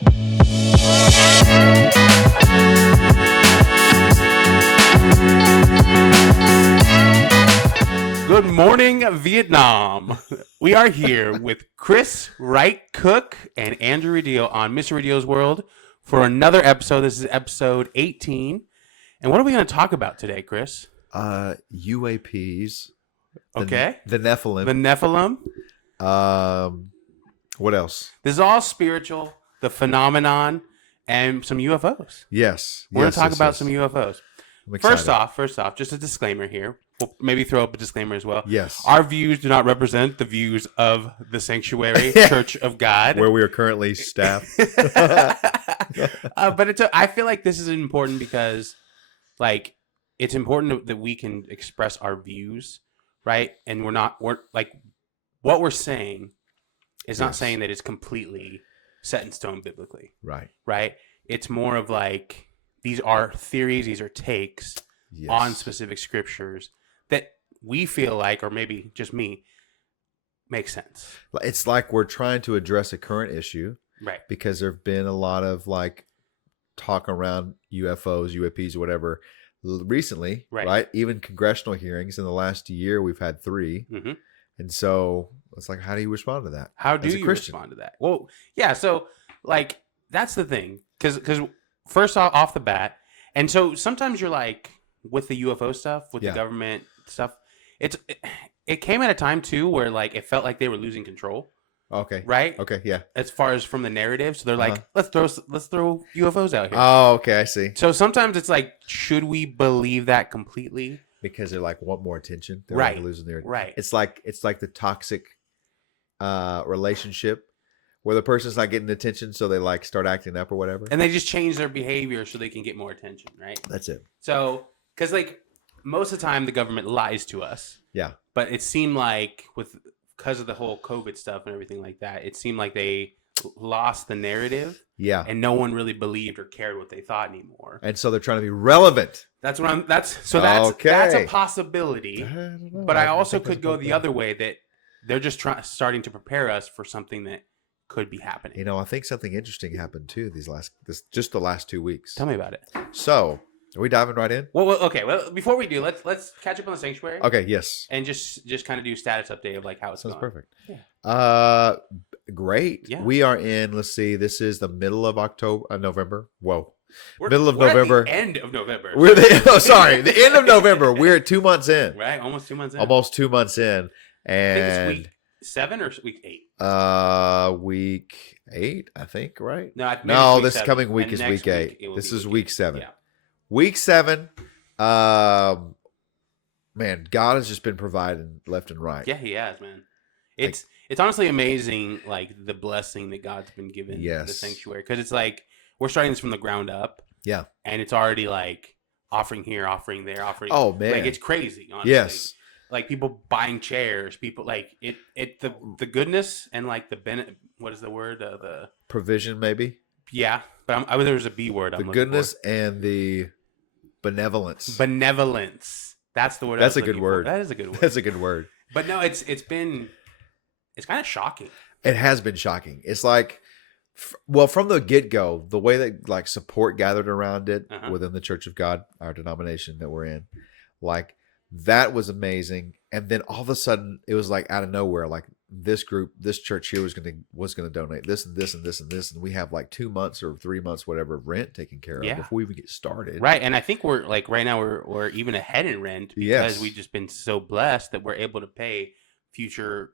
Good morning, Vietnam. We are here with Chris Wright Cook and Andrew Mrradillo on Mrradillo's World for another episode. This is episode 18. And what are we going to talk about today, Chris? UAPs. Okay. The Nephilim. The Nephilim. What else? This is all spiritual, the phenomenon, and some UFOs. Yes. We're going to talk about some UFOs. I'm excited. First off, just a disclaimer here. We'll maybe throw up a disclaimer as well. Yes. Our views do not represent the views of the Sanctuary Church of God, where we are currently staffed. But I feel like this is important because, like, it's important that we can express our views, right? And we're like, what we're saying is not saying that it's completely set in stone biblically, right? It's more of like, these are theories, these are takes on specific scriptures that we feel like, or maybe just me, makes sense. It's like we're trying to address a current issue, right? Because there have been a lot of like talk around UFOs, UAPs, or whatever recently, right? Even congressional hearings in the last year, we've had 3. Mm-hmm. And so it's like, how do you respond to that? How do you respond to that? Well, yeah. So like, that's the thing. Because first off the bat, and so sometimes you're like, with the UFO stuff, with the government stuff, it came at a time too where like it felt like they were losing control. Okay. Right? Okay, yeah. As far as from the narrative. So they're like, let's throw UFOs out here. Oh, okay, I see. So sometimes it's like, should we believe that completely? Because they're like, want more attention. They're right. Like losing their right. It's like the toxic relationship where the person's not getting attention, so they like start acting up or whatever. And they just change their behavior so they can get more attention, right? That's it. So, because like most of the time the government lies to us. Yeah. But it seemed like because of the whole COVID stuff and everything like that, it seemed like they lost the narrative. Yeah. And no one really believed or cared what they thought anymore. And so they're trying to be relevant. That's a possibility. But I also could go the other way, that they're just starting to prepare us for something that could be happening. You know, I think something interesting happened too just the last 2 weeks. Tell me about it. So, are we diving right in? Well, okay. Well, before we do, let's catch up on the Sanctuary. Okay, yes. And just kind of do status update of like how it's going. Sounds perfect. Yeah. Great. Yeah. We are in, let's see, this is the middle of November. Whoa. We're November. At the end of November. The end of November. We're 2 months in. Right, almost 2 months in. Almost 2 months in. And I think it's week 7 or week 8? Week 8, I think, right? No, this 7. coming week And is next week 8. week This is week 7. Yeah. Week 7. Man, God has just been providing left and right. Yeah, he has, man. It's honestly amazing, like the blessing that God's been given the Sanctuary, because it's like we're starting this from the ground up. Yeah, and it's already like offering here, offering there, offering. Oh man, like it's crazy. Honestly. Yes, like people buying chairs, people like the goodness and like what is the word? The provision, maybe. Yeah, but there was a B word. The goodness and the benevolence. Benevolence. That's the word. That's a good word. That is a good word. That's a good word. But no, it's kind of shocking. It has been shocking. It's like, well, from the get-go, the way that like support gathered around it within the Church of God, our denomination that we're in, like that was amazing. And then all of a sudden, it was like out of nowhere, like this group, this church here was gonna donate this and this and this and this, and we have like 2 months or 3 months, whatever, of rent taken care of before we even get started. Right, and I think we're like right now we're even ahead in rent because we've just been so blessed that we're able to pay future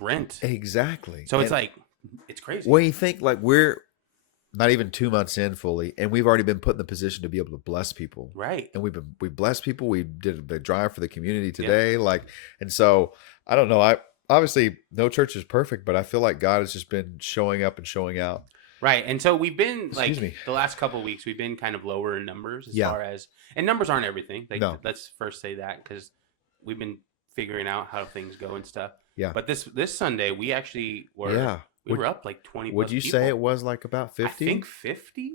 rent. Exactly. So it's like it's crazy. When you think like we're not even 2 months in fully, and we've already been put in the position to be able to bless people. Right. And we blessed people. We did the drive for the community today. Yeah. And so I don't know. Obviously no church is perfect, but I feel like God has just been showing up and showing out. Right. And so we've been the last couple of weeks, we've been kind of lower in numbers as far as, and numbers aren't everything. No. Let's first say that, because we've been figuring out how things go and stuff. Yeah. But this Sunday, we actually were, we were up like 20 Would you people. say it was like about 50? I think 50.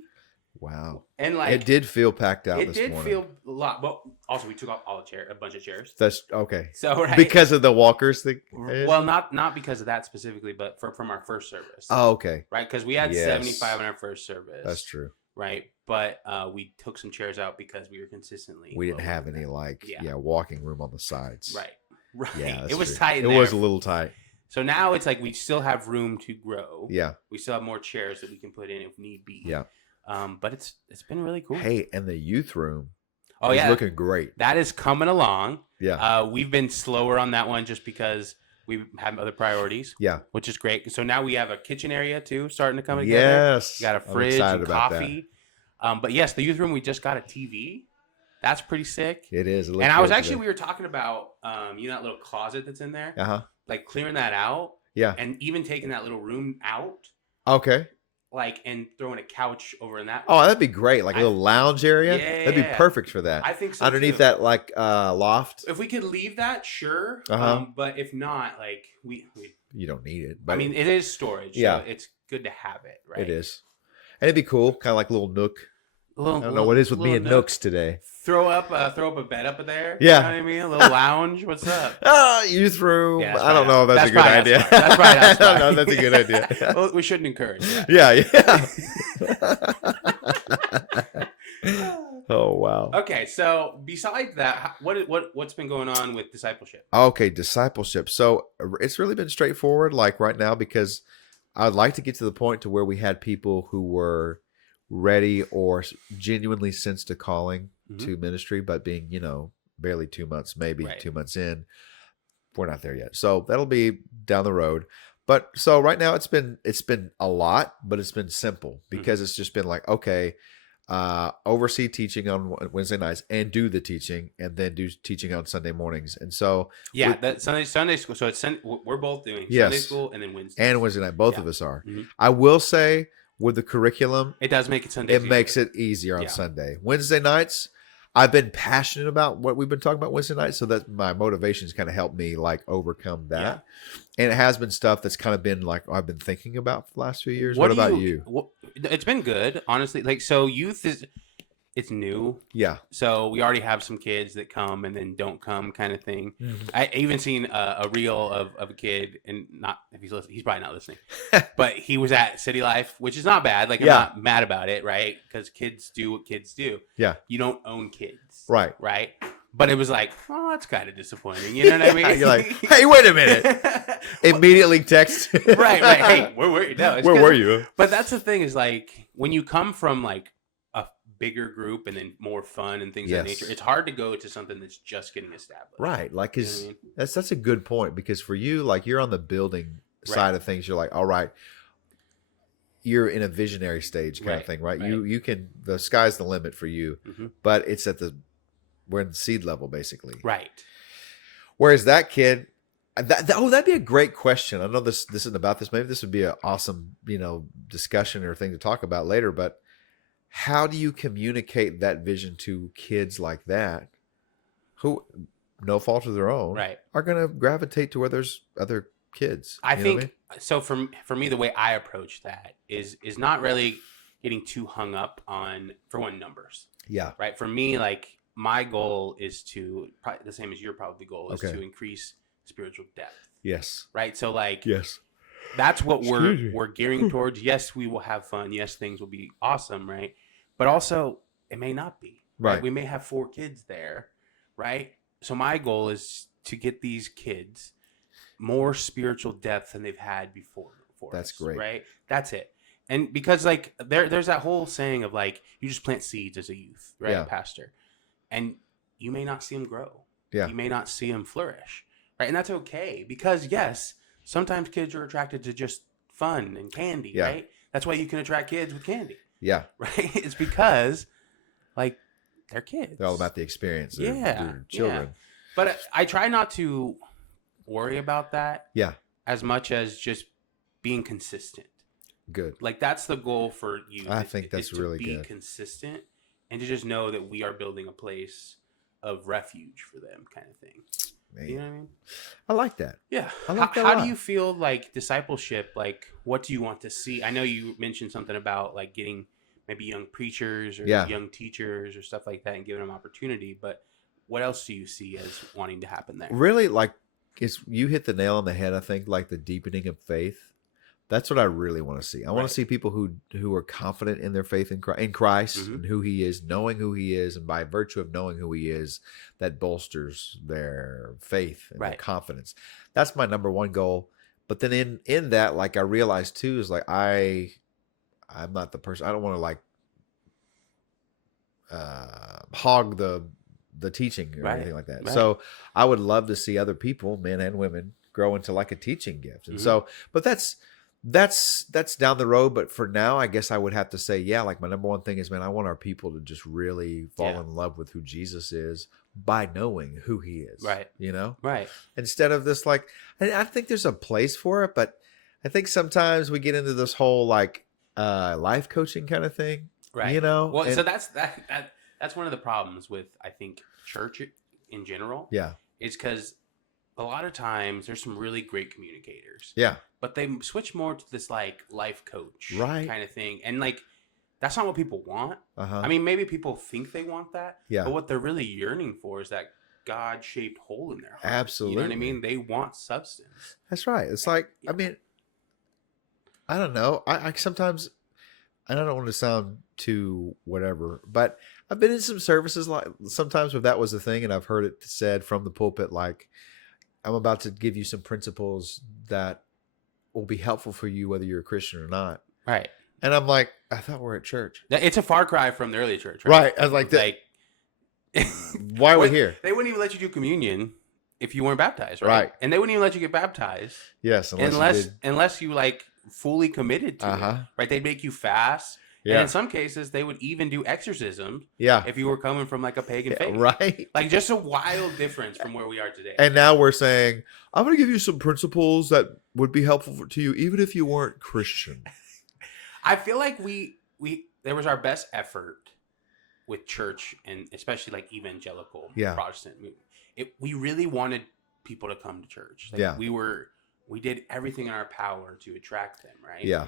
Wow. And like it did feel packed out it this did morning. feel a lot. But also we took off a bunch of chairs. That's okay. So right. Because of the walkers thing? Well, not because of that specifically, but from our first service. Oh, okay. Right, because we had 75 in our first service. That's true. Right, but we took some chairs out because we were consistently. We didn't have any walking room on the sides. Right. Yeah, it was true. tight. It was a little tight. So now it's like we still have room to grow. Yeah. We still have more chairs that we can put in if need be. Yeah. But it's been really cool. Hey, and the youth room. Oh yeah, looking great. That is coming along. Yeah. We've been slower on that one just because we have other priorities. Yeah. Which is great. So now we have a kitchen area too starting to come together. Yes. We got a fridge and coffee. But yes, the youth room, we just got a TV. That's pretty sick. It is. And I was actually, we were talking about, that little closet that's in there. Uh-huh. Like clearing that out. Yeah. And even taking that little room out. Okay. Like, and throwing a couch over in that. Oh, that'd be great. Like a little lounge area. Yeah. That'd be perfect for that. I think so. Underneath that, like, loft. If we could leave that, sure. Uh-huh. But if not, like, we you don't need it. But I mean, it is storage. Yeah. So it's good to have it, right? It is. And it'd be cool. Kind of like a little nook. I don't know what it is with me and nooks today. Throw up a bed up there. Yeah. You know what I mean? A little lounge. What's up? Youth room. Yeah, I don't know if that's a good idea. That's probably I don't know if that's a good idea. Well, we shouldn't encourage that. Yeah. Oh, wow. Okay, so besides that, what's been going on with discipleship? Okay, discipleship. So it's really been straightforward, like right now, because I'd like to get to the point to where we had people who were ready or genuinely sensed a calling to ministry, but being, barely 2 months, maybe 2 months in, we're not there yet. So that'll be down the road. But so right now it's been a lot, but it's been simple because it's just been like, okay, oversee teaching on Wednesday nights and do the teaching, and then do teaching on Sunday mornings. And so that Sunday school. So it's we're both doing Sunday school and then Wednesday night. Both of us are. I will say, with the curriculum, it does make it Sunday. It makes it easier on Sunday. Wednesday nights, I've been passionate about what we've been talking about Wednesday nights, so that my motivations kind of helped me like overcome that. Yeah. And it has been stuff that's kind of been like I've been thinking about for the last few years. What about you? It's been good, honestly. Like, so youth it's new. Yeah. So we already have some kids that come and then don't come, kind of thing. I even seen a reel of a kid, and not if he's listening, he's probably not listening, but he was at City Life, which is not bad. Like, I'm not mad about it, right? Because kids do what kids do. Yeah. You don't own kids, right? Right. But it was like, oh, that's kind of disappointing. You know what I mean? You're like, hey, wait a minute. Immediately text. right. Hey, where were you? No, where were you? But that's the thing is, like, when you come from like a bigger group and then more fun and things of that nature, it's hard to go to something that's just getting established. Right. Like, that's such a good point, because for you, like, you're on the building side of things. You're like, all right, you're in a visionary stage kind of thing, right? You can, the sky's the limit for you, but it's we're in seed level, basically. Right. Whereas that kid, that'd be a great question. I know this isn't about this. Maybe this would be an awesome, discussion or thing to talk about later. But how do you communicate that vision to kids like that, who, no fault of their own, are going to gravitate to where there's other kids? I think so. For me, the way I approach that is not really getting too hung up on, for one, numbers. Yeah. Right. For me, like, my goal is to, probably the same as your probably goal, is to increase spiritual depth. Yes. Right. So, like, yes, that's what we're gearing towards. Yes, we will have fun. Yes, things will be awesome. Right. But also, it may not be. Right. We may have 4 kids there. Right. So my goal is to get these kids more spiritual depth than they've had before. That's great. Right. That's it. And because, like, there's that whole saying of, like, you just plant seeds as a youth, right, pastor? And you may not see them grow. Yeah. You may not see them flourish. Right. And that's okay, because, yes, sometimes kids are attracted to just fun and candy. Yeah. Right. That's why you can attract kids with candy. Yeah. Right. It's because, like, they're kids. They're all about the experience. They're children. Yeah. But I try not to worry about that. Yeah. As much as just being consistent. Good. Like, that's the goal for you. I think that's really good. To be consistent and to just know that we are building a place of refuge for them, kind of thing. Man. You know what I mean? I like that. Yeah. I like that. How do you feel like discipleship? Like, what do you want to see? I know you mentioned something about, like, getting maybe young preachers or Yeah. young teachers or stuff like that and giving them opportunity. But what else do you see as wanting to happen there? Really, like, you hit the nail on the head. I think like the deepening of faith. That's what I really want to see. I want to see people who are confident in their faith in Christ and who He is, knowing who He is, and by virtue of knowing who He is, that bolsters their faith and their confidence. That's my number one goal. But then in that, like, I realized too, is like I'm not the person. I don't want to like hog the teaching or anything like that. So I would love to see other people, men and women, grow into like a teaching gift. And so, but that's down the road. But for now, I guess I would have to say, yeah, like my number one thing is, man, I want our people to just really fall in love with who Jesus is by knowing who He is. Right. You know? Right. Instead of this, like, I think there's a place for it, but I think sometimes we get into this whole like life coaching kind of thing. Right. You know? Well, so that's one of the problems with, I think, church in general. Yeah. Is because a lot of times there's some really great communicators. Yeah. But they switch more to this like life coach kind of thing. And like, that's not what people want. I mean, maybe people think they want that. Yeah. But what they're really yearning for is that God-shaped hole in their heart. Absolutely. You know what I mean? They want substance. That's right. It's like, I mean, I don't know. I sometimes, and I don't want to sound too whatever, but I've been in some services like sometimes where that was the thing, and I've heard it said from the pulpit, like, I'm about to give you some principles that will be helpful for you whether you're a Christian or not. Right. And I'm like, I thought we're at church. It's a far cry from the early church, right? Right. I was like, why are we here? They wouldn't even let you do communion if you weren't baptized, right? And they wouldn't even let you get baptized. Yes, unless you like fully committed to it, right? They'd make you fast. Yeah. And in some cases, they would even do exorcisms. Yeah. If you were coming from like a pagan faith. Right. Like just a wild difference from where we are today. And now we're saying, I'm going to give you some principles that would be helpful to you, even if you weren't Christian. I feel like there was our best effort with church and especially like evangelical Protestant. We really wanted people to come to church. Like we did everything in our power to attract them. Right. Yeah.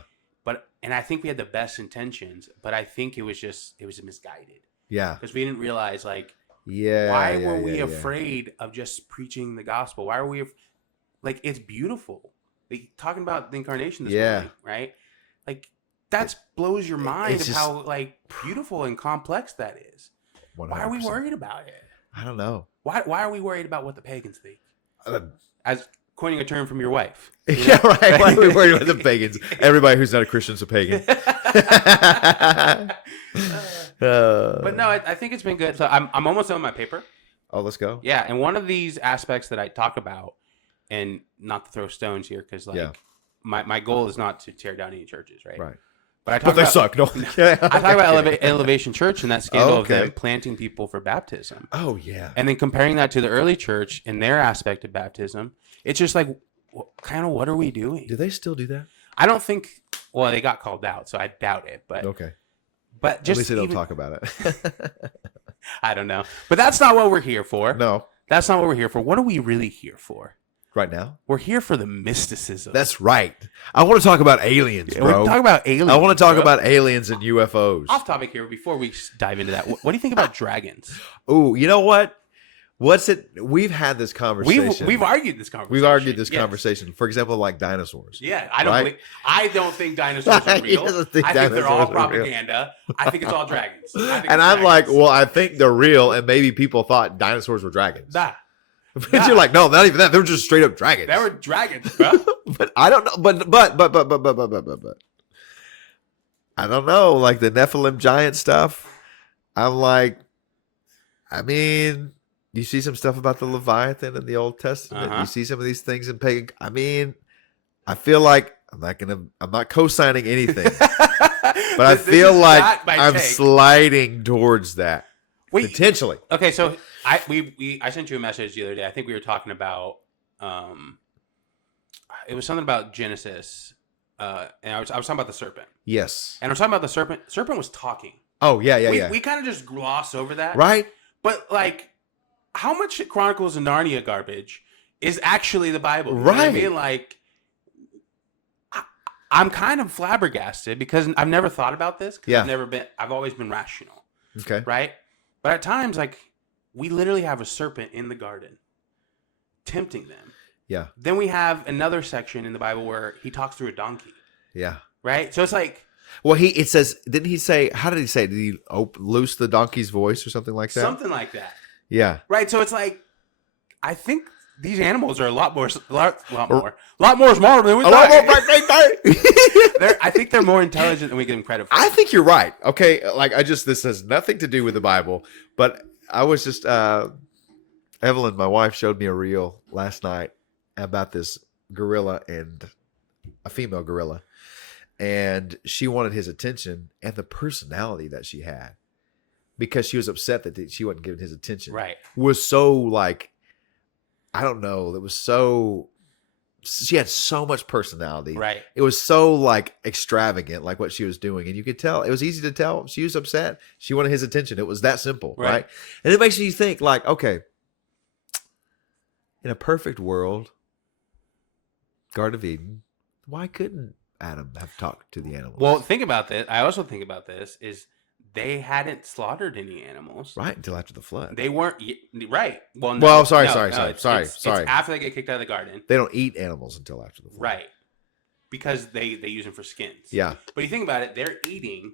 And I think we had the best intentions, but I think it was misguided. Yeah. Because we didn't realize, like, why were we afraid of just preaching the gospel? Why are we, like, it's beautiful. Like, talking about the incarnation this morning, right? Like, that blows your mind of how, like, beautiful and complex that is. 100%. Why are we worried about it? I don't know. Why are we worried about what the pagans think? As coining a term from your wife. Yeah, right. Why are we worried about the pagans? Everybody who's not a Christian is a pagan. But no, I think it's been good. So I'm almost done with my paper. Oh, let's go. Yeah, and one of these aspects that I talk about, and not to throw stones here, because like my goal is not to tear down any churches, right? Right. But they suck. No. I talk about Elevation Church and that scandal of them planting people for baptism. Oh, yeah. And then comparing that to the early church and their aspect of baptism. It's just like, kind of, what are we doing? Do they still do that? I don't think. Well, they got called out, so I doubt it. But okay. But just at least they don't talk about it. I don't know, but that's not what we're here for. No, that's not what we're here for. What are we really here for? Right now, we're here for the mysticism. That's right. I want to talk about aliens, bro. We're talking about aliens. I want to talk about aliens and UFOs. Off topic here. Before we dive into that, what do you think about dragons? Oh, you know what? What's it? We've had this conversation. We've argued this conversation. We've argued this conversation. For example, like dinosaurs. Yeah, I don't think dinosaurs are real. I think they're all propaganda. I think it's all dragons. And I'm like, well, I think they're real, and maybe people thought dinosaurs were dragons. Nah. But you're like, no, not even that. They're just straight up dragons. They were dragons, bro. But I don't know. But I don't know. Like the Nephilim giant stuff. I'm like, I mean, you see some stuff about the Leviathan in the Old Testament. You see some of these things in pagan. I mean, I feel like I'm not co-signing anything, but I feel like I'm sliding towards that. Potentially. Okay, so I sent you a message the other day. I think we were talking about it was something about Genesis, and I was talking about the serpent. Yes. And I was talking about the serpent. Serpent was talking. Oh yeah. We kind of just gloss over that, right? But like, how much Chronicles of Narnia garbage is actually the Bible? Right. You know what I mean, like, I'm kind of flabbergasted because I've never thought about this. Yeah. I've always been rational. Okay. Right? But at times, like, we literally have a serpent in the garden tempting them. Yeah. Then we have another section in the Bible where he talks through a donkey. Yeah. Right? So it's like... Well, it says, didn't he say, how did he say? Did he loose the donkey's voice or something like that? Something like that. Yeah. Right? So it's like, I think these animals are a lot more smarter than we thought. I think they're more intelligent than we give them credit for. I think you're right. Okay. Like, this has nothing to do with the Bible, but I was just, Evelyn, my wife, showed me a reel last night about this gorilla and a female gorilla. And she wanted his attention and the personality that she had, because she was upset that she wasn't giving his attention. Right. Was so like, I don't know. She had so much personality. Right. It was so like extravagant, like what she was doing. And you could tell, it was easy to tell she was upset. She wanted his attention. It was that simple. Right. And it makes you think like, okay, in a perfect world, Garden of Eden, why couldn't Adam have talked to the animals? Well, think about this. I also think about this is they hadn't slaughtered any animals. Right, until after the flood. They weren't, right. Well, no, well, sorry. It's after they get kicked out of the garden. They don't eat animals until after the flood. Right. Because they use them for skins. Yeah. But you think about it, they're eating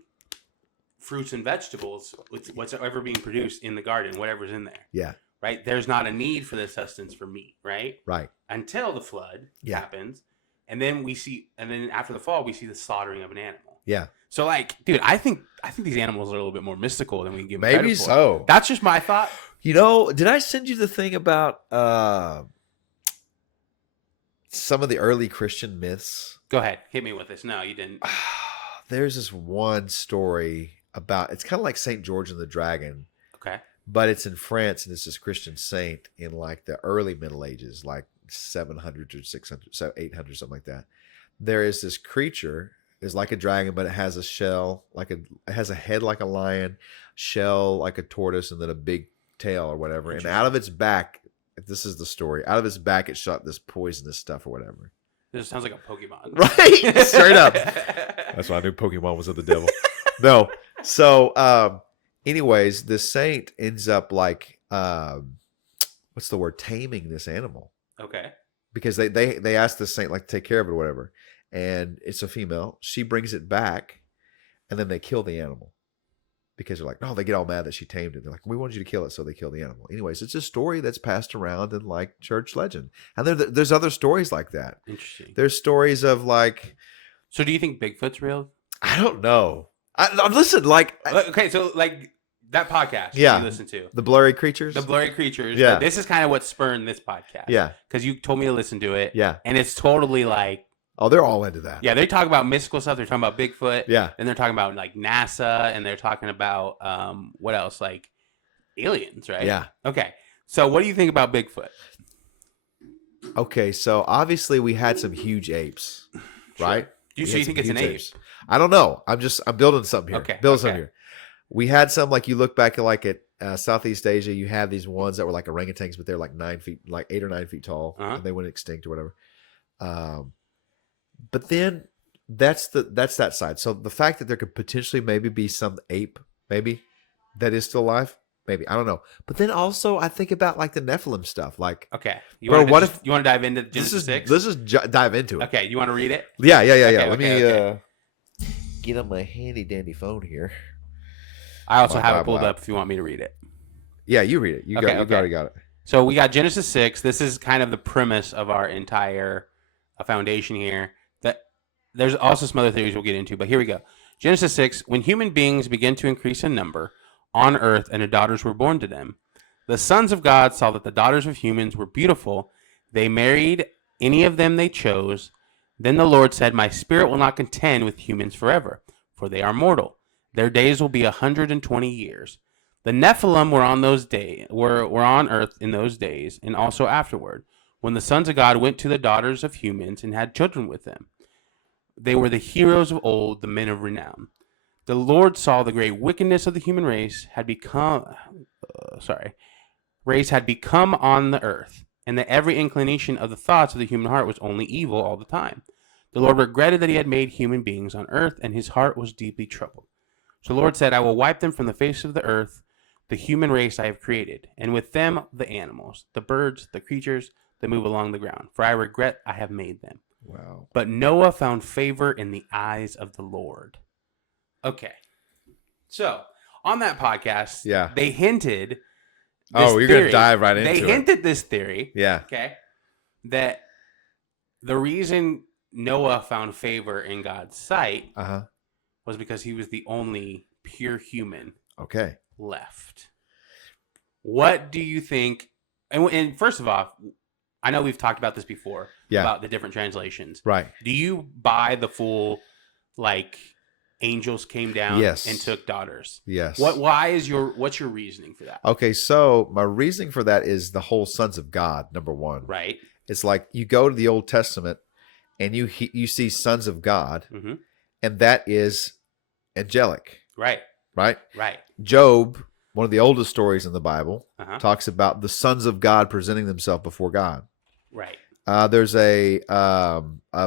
fruits and vegetables, whatsoever being produced in the garden, whatever's in there. Yeah. Right? There's not a need for the sustenance for meat, right? Right. Until the flood happens. And then after the fall, we see the slaughtering of an animal. Yeah. So, like, dude, I think these animals are a little bit more mystical than we give them credit for. Maybe so. That's just my thought. You know, did I send you the thing about some of the early Christian myths? Go ahead. Hit me with this. No, you didn't. There's this one story about, it's kind of like St. George and the Dragon. Okay. But it's in France, and it's this Christian saint in like the early Middle Ages, like 700 or 600, so 800, something like that. There is this creature, is like a dragon, but it has a shell, it has a head like a lion, shell like a tortoise, and then a big tail or whatever. And out of its back, this is the story, out of its back it shot this poisonous stuff or whatever. This sounds like a Pokemon. Right? Straight up. That's why I knew Pokemon was of the devil. No. So, anyways, the saint ends up like, what's the word? Taming this animal. Okay. Because they ask the saint like to take care of it or whatever. And it's a female. She brings it back, and then they kill the animal. Because they're like, no, they get all mad that she tamed it. They're like, we wanted you to kill it, so they kill the animal. Anyways, it's a story that's passed around in like church legend. And there's other stories like that. Interesting. There's stories of like... So do you think Bigfoot's real? I don't know. Listen, like... Okay, so like... That podcast you listen to. The Blurry Creatures? The Blurry Creatures. Yeah. This is kind of what spurned this podcast. Yeah. Because you told me to listen to it. Yeah. And it's totally like... Oh, they're all into that. Yeah, they talk about mystical stuff. They're talking about Bigfoot. Yeah. And they're talking about like NASA. And they're talking about, what else? Like aliens, right? Yeah. Okay. So what do you think about Bigfoot? Okay, so obviously we had some huge apes, right? So you think it's an ape? Apes. I don't know. I'm building something here. Okay. Something here. We had some, like you look back at Southeast Asia, you have these ones that were like orangutans, but they're like 8 or 9 feet tall, and they went extinct or whatever. But then that's that side. So the fact that there could potentially maybe be some ape, maybe that is still alive, maybe I don't know. But then also I think about like the Nephilim stuff, like okay, you want to dive into Genesis 6? Let's just dive into it. Okay, you want to read it? Yeah. Okay, Let me get on my handy dandy phone here. I also have it pulled up if you want me to read it. Yeah, you read it. You already got it. So we got Genesis 6. This is kind of the premise of our entire foundation here. That there's also some other theories we'll get into, but here we go. Genesis 6, when human beings began to increase in number on earth and daughters were born to them, the sons of God saw that the daughters of humans were beautiful. They married any of them they chose. Then the Lord said, my spirit will not contend with humans forever, for they are mortal. Their days will be 120 years. The Nephilim were on earth in those days, and also afterward, when the sons of God went to the daughters of humans and had children with them. They were the heroes of old, the men of renown. The Lord saw the great wickedness of the human race had become on the earth, and that every inclination of the thoughts of the human heart was only evil all the time. The Lord regretted that he had made human beings on earth, and his heart was deeply troubled. So the Lord said, I will wipe them from the face of the earth, the human race I have created, and with them the animals, the birds, the creatures that move along the ground, for I regret I have made them. Wow. But Noah found favor in the eyes of the Lord. Okay. So, on that podcast, they hinted this you're theory. going to dive right into it. They hinted this theory. Yeah. Okay. That the reason Noah found favor in God's sight was because he was the only pure human left. What do you think? And first of all, I know we've talked about this before about the different translations. Right. Do you buy the full, like, angels came down and took daughters? Yes. What's your reasoning for that? Okay, so my reasoning for that is the whole sons of God, number one. Right. It's like you go to the Old Testament and you see sons of God, and that is angelic. Right. Right? Right. Job, one of the oldest stories in the Bible, talks about the sons of God presenting themselves before God. Right. There's a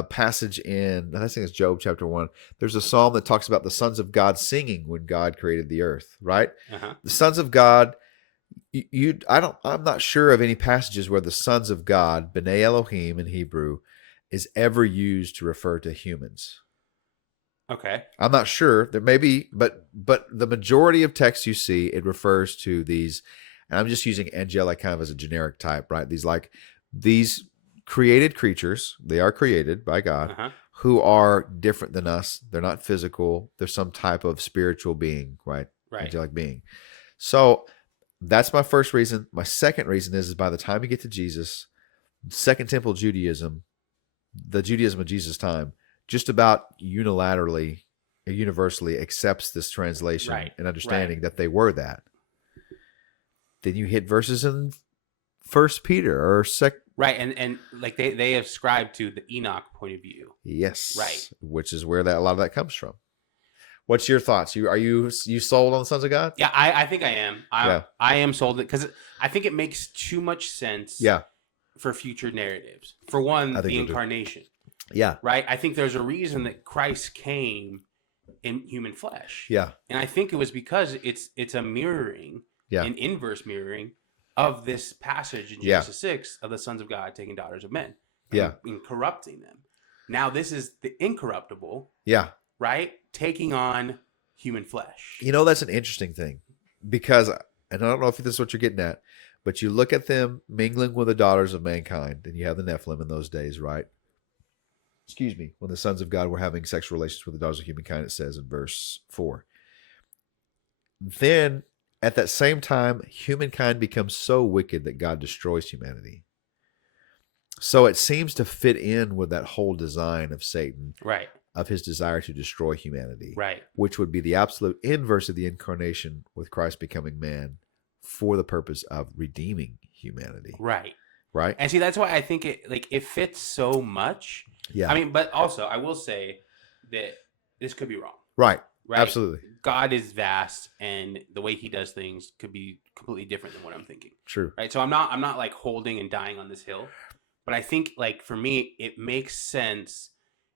passage in, I think it's Job chapter 1. There's a psalm that talks about the sons of God singing when God created the earth, right? The sons of God, I'm not sure of any passages where the sons of God, B'nai Elohim in Hebrew, is ever used to refer to humans. Okay. I'm not sure. There may be, but the majority of texts you see, it refers to these, and I'm just using angelic kind of as a generic type, right? These created creatures, they are created by God, who are different than us. They're not physical. They're some type of spiritual being, right? Angelic being. So that's my first reason. My second reason is by the time you get to Jesus, Second Temple Judaism, the Judaism of Jesus' time, just about unilaterally, universally accepts this translation and understanding that they were that. Then you hit verses in First Peter or Right, and like they ascribe to the Enoch point of view. Yes. Right. Which is where a lot of that comes from. What's your thoughts? Are you sold on the sons of God? Yeah, I think I am. I am sold because I think it makes too much sense. For future narratives. For one, the incarnation. Yeah. Right? I think there's a reason that Christ came in human flesh. Yeah. And I think it was because it's a mirroring, an inverse mirroring of this passage in Genesis 6 of the sons of God taking daughters of men. And corrupting them. Now this is the incorruptible. Right? Taking on human flesh. You know, that's an interesting thing. Because, and I don't know if this is what you're getting at, but you look at them mingling with the daughters of mankind, and you have the Nephilim in those days, right? Excuse me. When the sons of God were having sexual relations with the daughters of humankind, it says in verse 4. Then, at that same time, humankind becomes so wicked that God destroys humanity. So it seems to fit in with that whole design of Satan. Right. Of his desire to destroy humanity. Right. Which would be the absolute inverse of the incarnation with Christ becoming man for the purpose of redeeming humanity. Right. Right. And see, that's why I think it fits so much. Yeah. I mean, but also I will say that this could be wrong. Right. Absolutely. God is vast, and the way he does things could be completely different than what I'm thinking. True. Right. So I'm not like holding and dying on this hill, but I think like for me, it makes sense.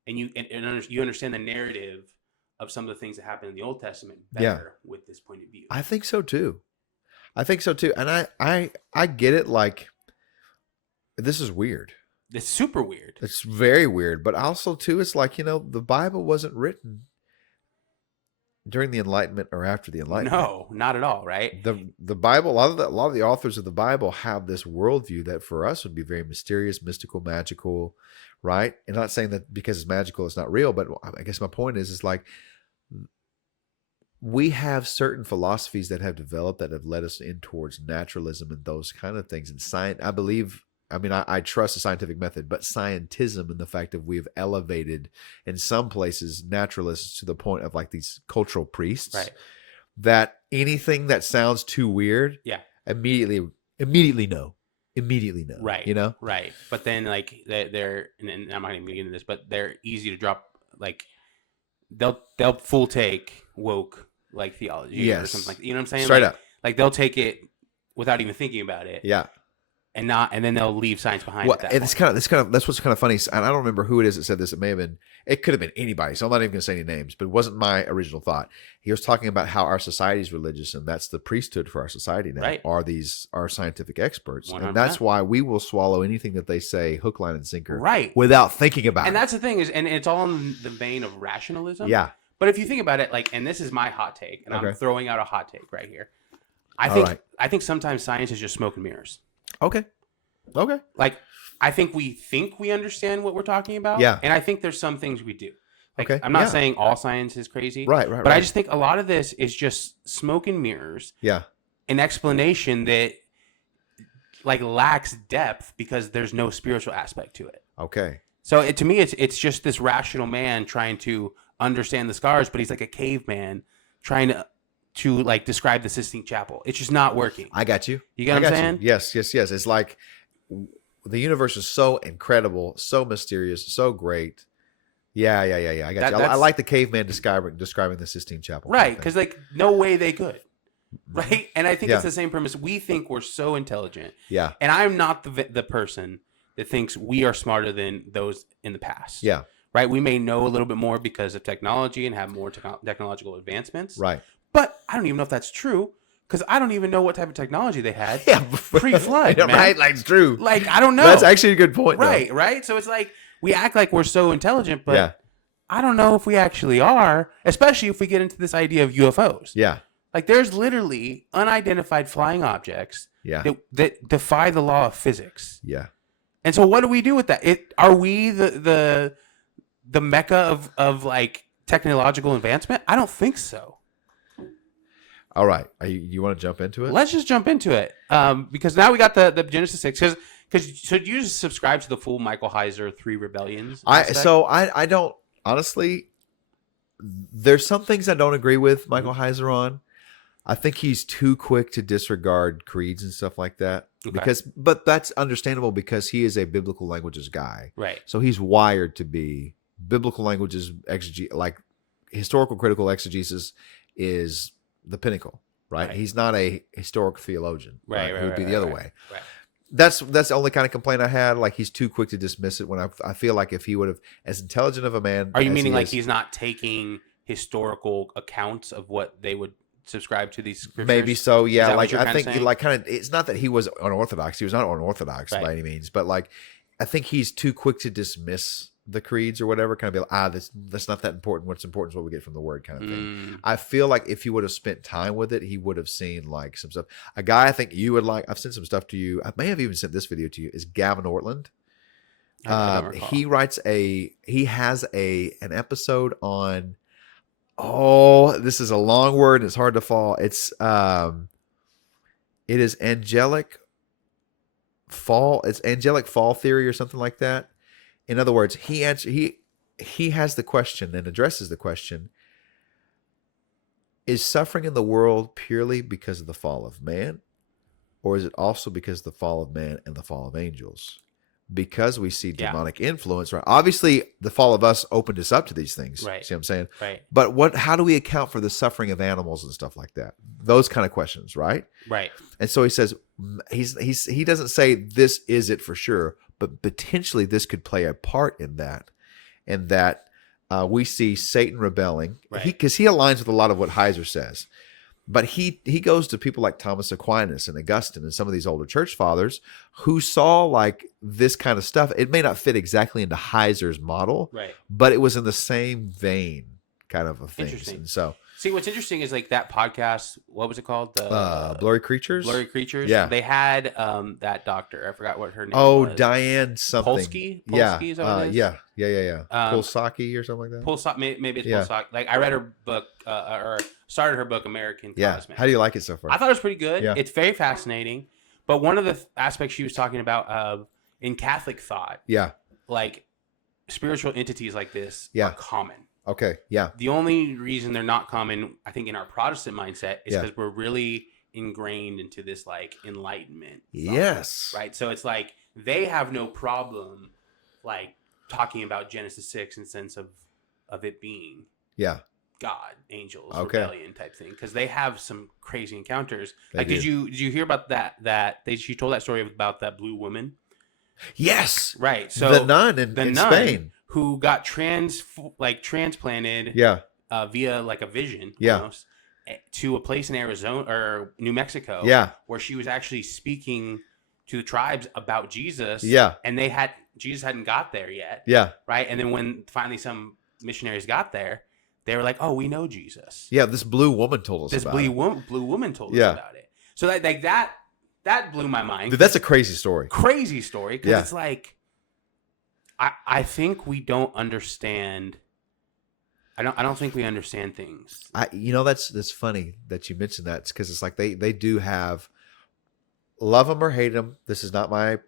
And you understand the narrative of some of the things that happen in the Old Testament better with this point of view. I think so too. And I get it. Like, this is weird. It's super weird. It's very weird. But also too, it's like, the Bible wasn't written during the Enlightenment or after the Enlightenment. No, not at all. Right. The Bible, a lot of the authors of the Bible have this worldview that for us would be very mysterious, mystical, magical. Right. And not saying that because it's magical, it's not real. But I guess my point is like we have certain philosophies that have developed that have led us in towards naturalism and those kind of things. And science, I trust the scientific method, but scientism and the fact that we've elevated in some places naturalists to the point of like these cultural priests. Right. That anything that sounds too weird. Immediately no. Right. Right. But then like they're and I'm not even getting into this, but they're easy to drop. Like they'll full take woke like theology or something like that. You know what I'm saying? Straight up. Like they'll take it without even thinking about it. Yeah. and then they'll leave science behind. Well, at that and point. that's what's kind of funny. And I don't remember who it is that said this. It could have been anybody. So I'm not even going to say any names, but it wasn't my original thought. He was talking about how our society is religious, and that's the priesthood for our society now. Right. Are scientific experts, 100%. and that's why we will swallow anything that they say, hook, line, and sinker, right, without thinking about it. And that's the thing and it's all in the vein of rationalism. Yeah. But if you think about it, like, and this is my hot take, and Okay. I'm throwing out a hot take right here. All right. I think sometimes science is just smoke and mirrors. Okay. Like, I think we understand what we're talking about. Yeah. And I think there's some things we do. Like, Okay. I'm not Yeah. saying all science is crazy. Right. But I just think a lot of this is just smoke and mirrors. Yeah. An explanation that, like, lacks depth because there's no spiritual aspect to it. Okay. So to me, it's just this rational man trying to understand the scars, but he's like a caveman trying to like describe the Sistine Chapel. It's just not working. I got you. You get what I'm saying? Yes. It's like the universe is so incredible, so mysterious, so great. Yeah. I got you. I like the caveman describing the Sistine Chapel. Right, because like no way they could. Right? And I think Yeah. it's the same premise. We think we're so intelligent. Yeah. And I'm not the person that thinks we are smarter than those in the past. Yeah. Right? We may know a little bit more because of technology and have more technological advancements. Right. But I don't even know if that's true because I don't even know what type of technology they had Yeah. pre-flood, man. Right? Like, it's true. Like, I don't know. That's actually a good point. Right, right? So it's like we act like we're so intelligent, but Yeah. I don't know if we actually are, especially if we get into this idea of UFOs. Yeah. Like, there's literally unidentified flying objects Yeah. that defy the law of physics. Yeah. And so what do we do with that? Are we the mecca of like technological advancement? I don't think so. All right. You want to jump into it? Let's just jump into it. Because now we got the Genesis 6. Because so you just subscribe to the full Michael Heiser 3 Rebellions? I don't honestly. There's some things I don't agree with Michael Heiser on. I think he's too quick to disregard creeds and stuff like that. Okay. But that's understandable because he is a biblical languages guy. Right. So he's wired to be biblical languages like historical critical exegesis is the pinnacle, right? He's not a historic theologian. Right. It would be the other way. Right. That's the only kind of complaint I had. Like, he's too quick to dismiss it when I feel like if he would have, as intelligent of a man. Are you meaning like is, he's not taking historical accounts of what they would subscribe to these scriptures? Maybe so, yeah. Like, I think like kind of, it's not that he was unorthodox. He was not unorthodox by any means, but like, I think he's too quick to dismiss the creeds or whatever. Kind of be like, that's not that important. What's important is what we get from the word, kind of thing. I feel like if he would have spent time with it, he would have seen like some stuff. A guy I think you would like. I've sent some stuff to you. I may have even sent this video to you. Is Gavin Ortland. He has an episode on. Oh, this is a long word and it's hard to follow. It is angelic fall. It's angelic fall theory or something like that. In other words, he has the question and addresses the question: is suffering in the world purely because of the fall of man, or is it also because of the fall of man and the fall of angels? Because we see demonic influence, right? Obviously, the fall of us opened us up to these things. Right. See what I'm saying? Right. But how do we account for the suffering of animals and stuff like that? Those kind of questions, right? Right. And so he says he doesn't say this is it for sure, but potentially this could play a part in that, and that we see Satan rebelling, because he aligns with a lot of what Heiser says. But he goes to people like Thomas Aquinas and Augustine and some of these older church fathers who saw like this kind of stuff. It may not fit exactly into Heiser's model, right, but it was in the same vein kind of things. Interesting. And so, see, what's interesting is like that podcast. What was it called? The Blurry Creatures. Blurry Creatures. Yeah. They had that doctor. I forgot what her name was. was. Diane something. Polsky? Yeah. Is that what it is? Yeah. Polsaki or something like that. Polsaki. Maybe it's Polsaki. Like, I read her book or started her book, American Cosmic. How do you like it so far? I thought it was pretty good. Yeah. It's very fascinating. But one of the aspects she was talking about in Catholic thought, like spiritual entities like this are common. Okay. Yeah. The only reason they're not common, I think, in our Protestant mindset is because we're really ingrained into this like enlightenment. Yes. Right. So it's like they have no problem like talking about Genesis 6 in the sense of it being God, angels, Okay. rebellion type thing, because they have some crazy encounters. They Like, do. did you hear about that she told that story about that blue woman? Yes. Right. So the nun in nun Spain. who got transplanted Yeah. via like a vision Yeah. almost to a place in Arizona or New Mexico. Yeah. Where she was actually speaking to the tribes about Jesus. Yeah. And Jesus hadn't got there yet. Yeah. Right. And then when finally some missionaries got there, they were like, "Oh, we know Jesus." Yeah. This blue woman told us This about it. blue woman told us Yeah. about it. So that blew my mind. Dude, that's a crazy story. Crazy story, because Yeah. it's like I think we don't understand. I don't think we understand things. That's funny that you mentioned that. It's because it's like they do have, love them or hate them. This is not my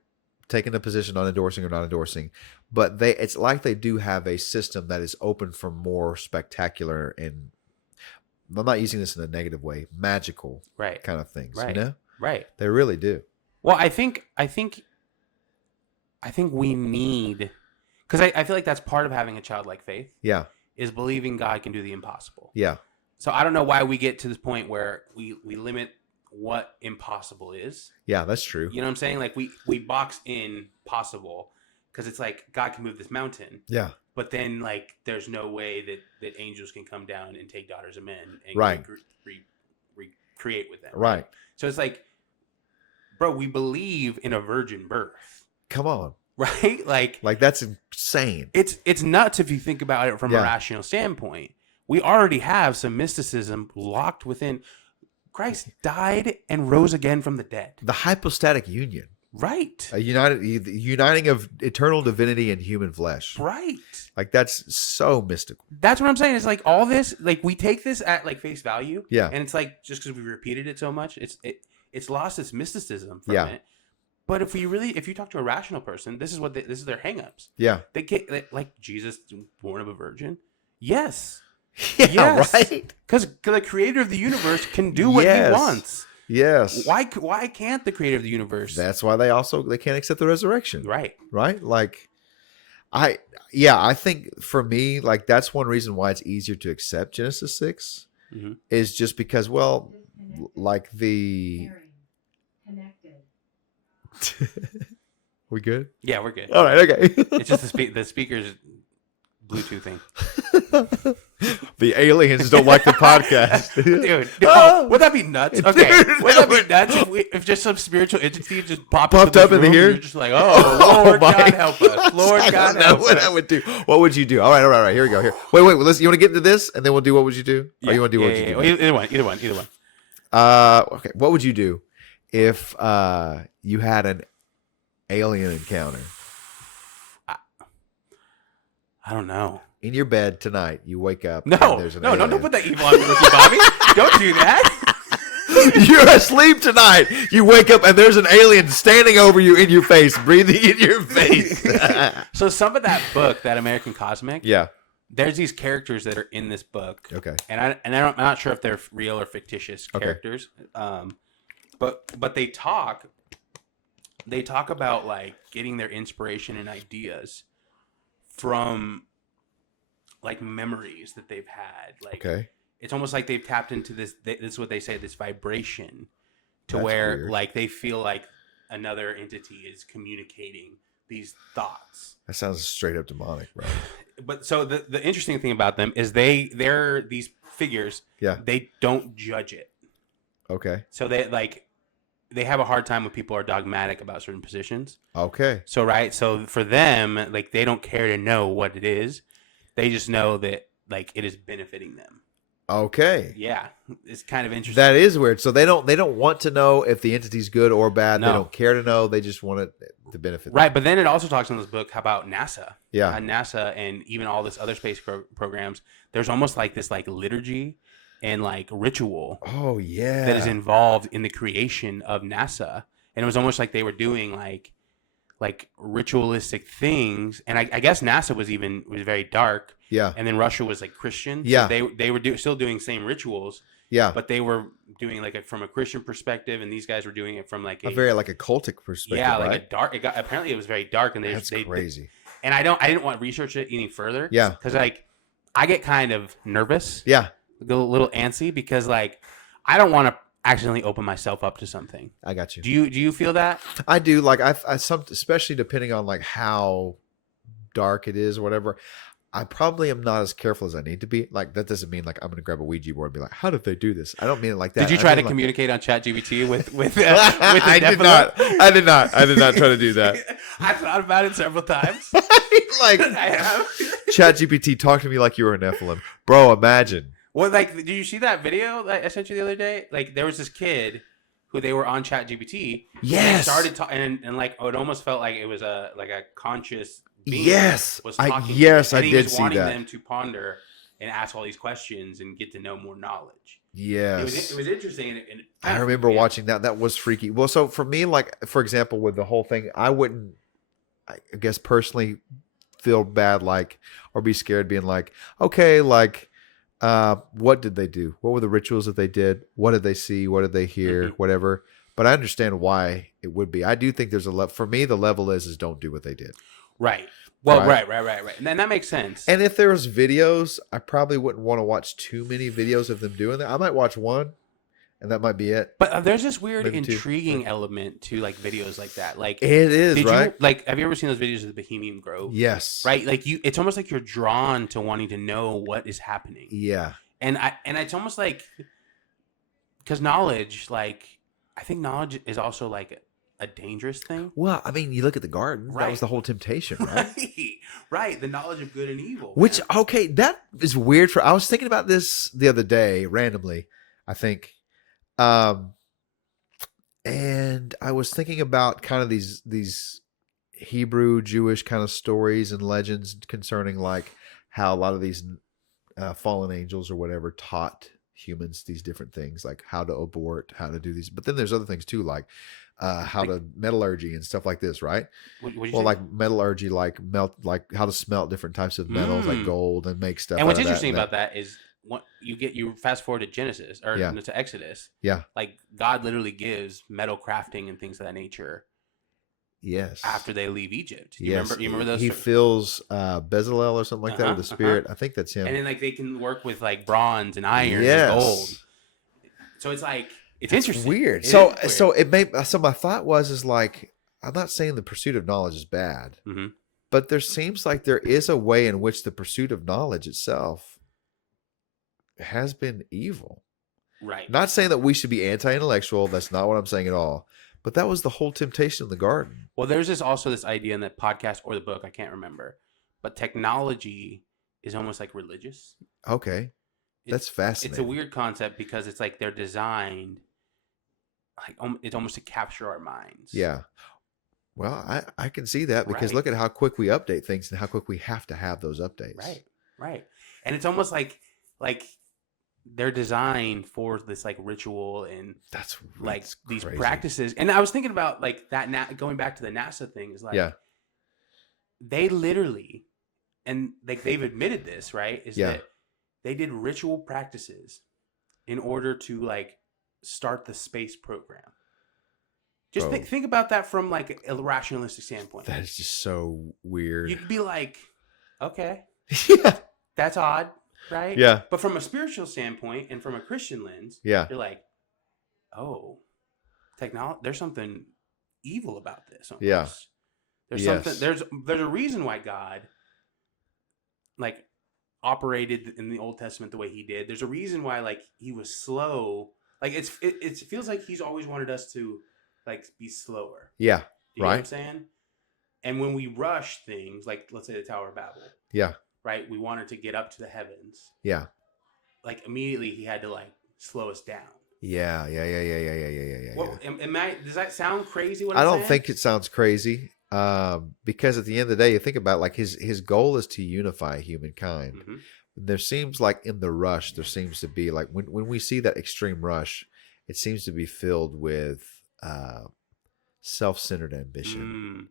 taking a position on endorsing or not endorsing, but it's like they do have a system that is open for more spectacular, and I'm not using this in a negative way, magical Right. kind of things. Right. You know, Right. they really do. Well, I think we need, because I feel like that's part of having a childlike faith Yeah. is believing God can do the impossible. Yeah. So I don't know why we get to this point where we limit what impossible is. Yeah. That's true. You know what I'm saying? Like we box in possible because it's like God can move this mountain, Yeah. but then like there's no way that angels can come down and take daughters of men and Right. recreate with them. Right. So it's like, bro, we believe in a virgin birth, Come on. right? Like That's insane. it's nuts if you think about it from Yeah. a rational standpoint. We already have some mysticism locked within. Christ died and rose again from the dead. The hypostatic union. Right. A uniting of eternal divinity and human flesh. Right. Like, that's so mystical. That's what I'm saying. It's like all this, like we take this at like face value. Yeah. And it's like just because we repeated it so much, it's lost its mysticism from Yeah. it. But if you talk to a rational person, this is their hangups. Yeah. They get like Jesus born of a virgin. Yes. Yeah, Yes. right? Because the creator of the universe can do what Yes. he wants. Yes. Why can't the creator of the universe? That's why they can't accept the resurrection. Right. Right? Like, I think for me, like, that's one reason why it's easier to accept Genesis 6 Mm-hmm. is just because, well, like the... We good? Yeah, we're good. All right, okay. It's just the speaker's Bluetooth thing. The aliens don't like the podcast. Dude, no, would that be nuts? Okay, Dude, would that be nuts if just some spiritual entity just popped up this in room here? and you're just like, oh, Lord my God help us. Lord I God don't know help what us. I would do. What would you do? All right. Here we go. Here. Wait. Listen, you want to get into this, and then we'll do what would you do? Or you want to do what would you do? Either one. Okay. What would you do if you had an alien encounter I don't know. in your bed tonight? You wake up. No, and there's an alien. don't put that evil on me, Ricky Bobby. Don't do that. You're asleep tonight. You wake up and there's an alien standing over you in your face, breathing in your face. So some of that book, that American Cosmic, Yeah. there's these characters that are in this book. Okay. I'm not sure if they're real or fictitious characters. But they talk about like getting their inspiration and ideas from like memories that they've had. Like Okay. it's almost like they've tapped into this is what they say, this vibration to That's where weird. like they feel like another entity is communicating these thoughts. That sounds straight up demonic, bro. But so the interesting thing about them is they're these figures. Yeah. They don't judge it. Okay. So they have a hard time when people are dogmatic about certain positions. Okay. So for them, like they don't care to know what it is. They just know that like it is benefiting them. Okay. Yeah. It's kind of interesting. That is weird. So they don't want to know if the entity's good or bad. No. They don't care to know. They just want it to benefit them. Right, but then it also talks in this book about NASA. Yeah. NASA and even all this other space programs. There's almost like this like liturgy and like ritual Oh yeah. that is involved in the creation of NASA. And it was almost like they were doing like ritualistic things. And I guess NASA was very dark. Yeah. And then Russia was like Christian. Yeah. So they were still doing same rituals, Yeah. but they were doing like from a Christian perspective, and these guys were doing it from like A very like a cultic perspective. yeah, like right? a dark. Apparently it was very dark, and That's crazy. And I didn't want to research it any further. Yeah. Because like I get kind of nervous. Yeah. A little antsy because like I don't want to accidentally open myself up to something. I got you. Do you feel that? I do. Like especially depending on like how dark it is or whatever. I probably am not as careful as I need to be. Like that doesn't mean like I'm going to grab a Ouija board and be like, "How did they do this?" I don't mean it like that. Did you try to communicate on ChatGPT with the I did not. I did not. I did not try to do that. I thought about it several times. Like I have. ChatGPT, talk to me like you were a Nephilim, bro. Imagine. Well, like, did you see that video that I sent you the other day? Like, there was this kid who they were on ChatGPT. Yes. Started talking, and like, it almost felt like it was a conscious being. Yes. Was talking. I he did was see wanting that. them to ponder and ask all these questions and get to know more knowledge. Yes. It was interesting. And I remember watching that. That was freaky. Well, so for me, like, for example, with the whole thing, I wouldn't, I guess, personally feel bad, like, or be scared being like, okay, like, what did they do? What were the rituals that they did? What did they see? What did they hear? Whatever. But I understand why it would be. I do think there's a level. For me, the level is don't do what they did. Right. Well, right. And then that makes sense. And if there was videos, I probably wouldn't want to watch too many videos of them doing that. I might watch one, and that might be it. But there's this weird Maybe intriguing element to like videos like that. Like it is, right? Have you ever seen those videos of the Bohemian Grove? Yes. Right? Like it's almost like you're drawn to wanting to know what is happening. Yeah. And it's almost like, because knowledge, like, I think knowledge is also like a dangerous thing. Well, I mean, you look at the garden. Right. That was the whole temptation, right? Right. The knowledge of good and evil. Which, okay, that is weird. I was thinking about this the other day, randomly, I think. And I was thinking about kind of these Hebrew, Jewish kind of stories and legends concerning like how a lot of these fallen angels or whatever taught humans these different things, like how to abort, how to do these. But then there's other things too, like how to metallurgy and stuff like this, right? Well, like metallurgy, like how to smelt different types of metals, like gold, and make stuff. And what's interesting about that is what you fast forward to Genesis or to Exodus. Yeah, like God literally gives metal crafting and things of that nature. Yes. After they leave Egypt. You remember those? He fills Bezalel or something like that with the spirit. I think that's him. And then like they can work with like bronze and iron and gold. So it's like it's interesting. Weird. So my thought is like, I'm not saying the pursuit of knowledge is bad, but there seems like there is a way in which the pursuit of knowledge itself has been evil. Right. Not saying that we should be anti-intellectual. That's not what I'm saying at all. But that was the whole temptation in the garden. Well, there's this idea in the podcast or the book, I can't remember, but technology is almost like religious. Okay. That's fascinating. It's a weird concept because it's like they're designed, like it's almost to capture our minds. Yeah. Well, I can see that because look at how quick we update things and how quick we have to have those updates. Right. And it's almost like they're designed for this like ritual and that's like these practices. And I was thinking about like that going back to the NASA thing is like they literally, and like they've admitted this, right? Is that they did ritual practices in order to like start the space program. Just think about that from like a rationalistic standpoint. That is just so weird. You could be like, okay, yeah, that's odd. Right? Yeah. But from a spiritual standpoint and from a Christian lens, you're like, oh, technology, there's something evil about this. Almost. Yeah. There's something there's a reason why God like operated in the Old Testament the way he did. There's a reason why like he was slow. Like it feels like he's always wanted us to like be slower. Yeah. You know what I'm saying? And when we rush things, like let's say the Tower of Babel. Yeah. Right, we wanted to get up to the heavens. Yeah. Like immediately, he had to like slow us down. Yeah. Well, does that sound crazy? What I I'm don't saying? think it sounds crazy, because at the end of the day, you think about like his goal is to unify humankind. Mm-hmm. There seems like in the rush, there seems to be like when we see that extreme rush, it seems to be filled with self-centered ambition.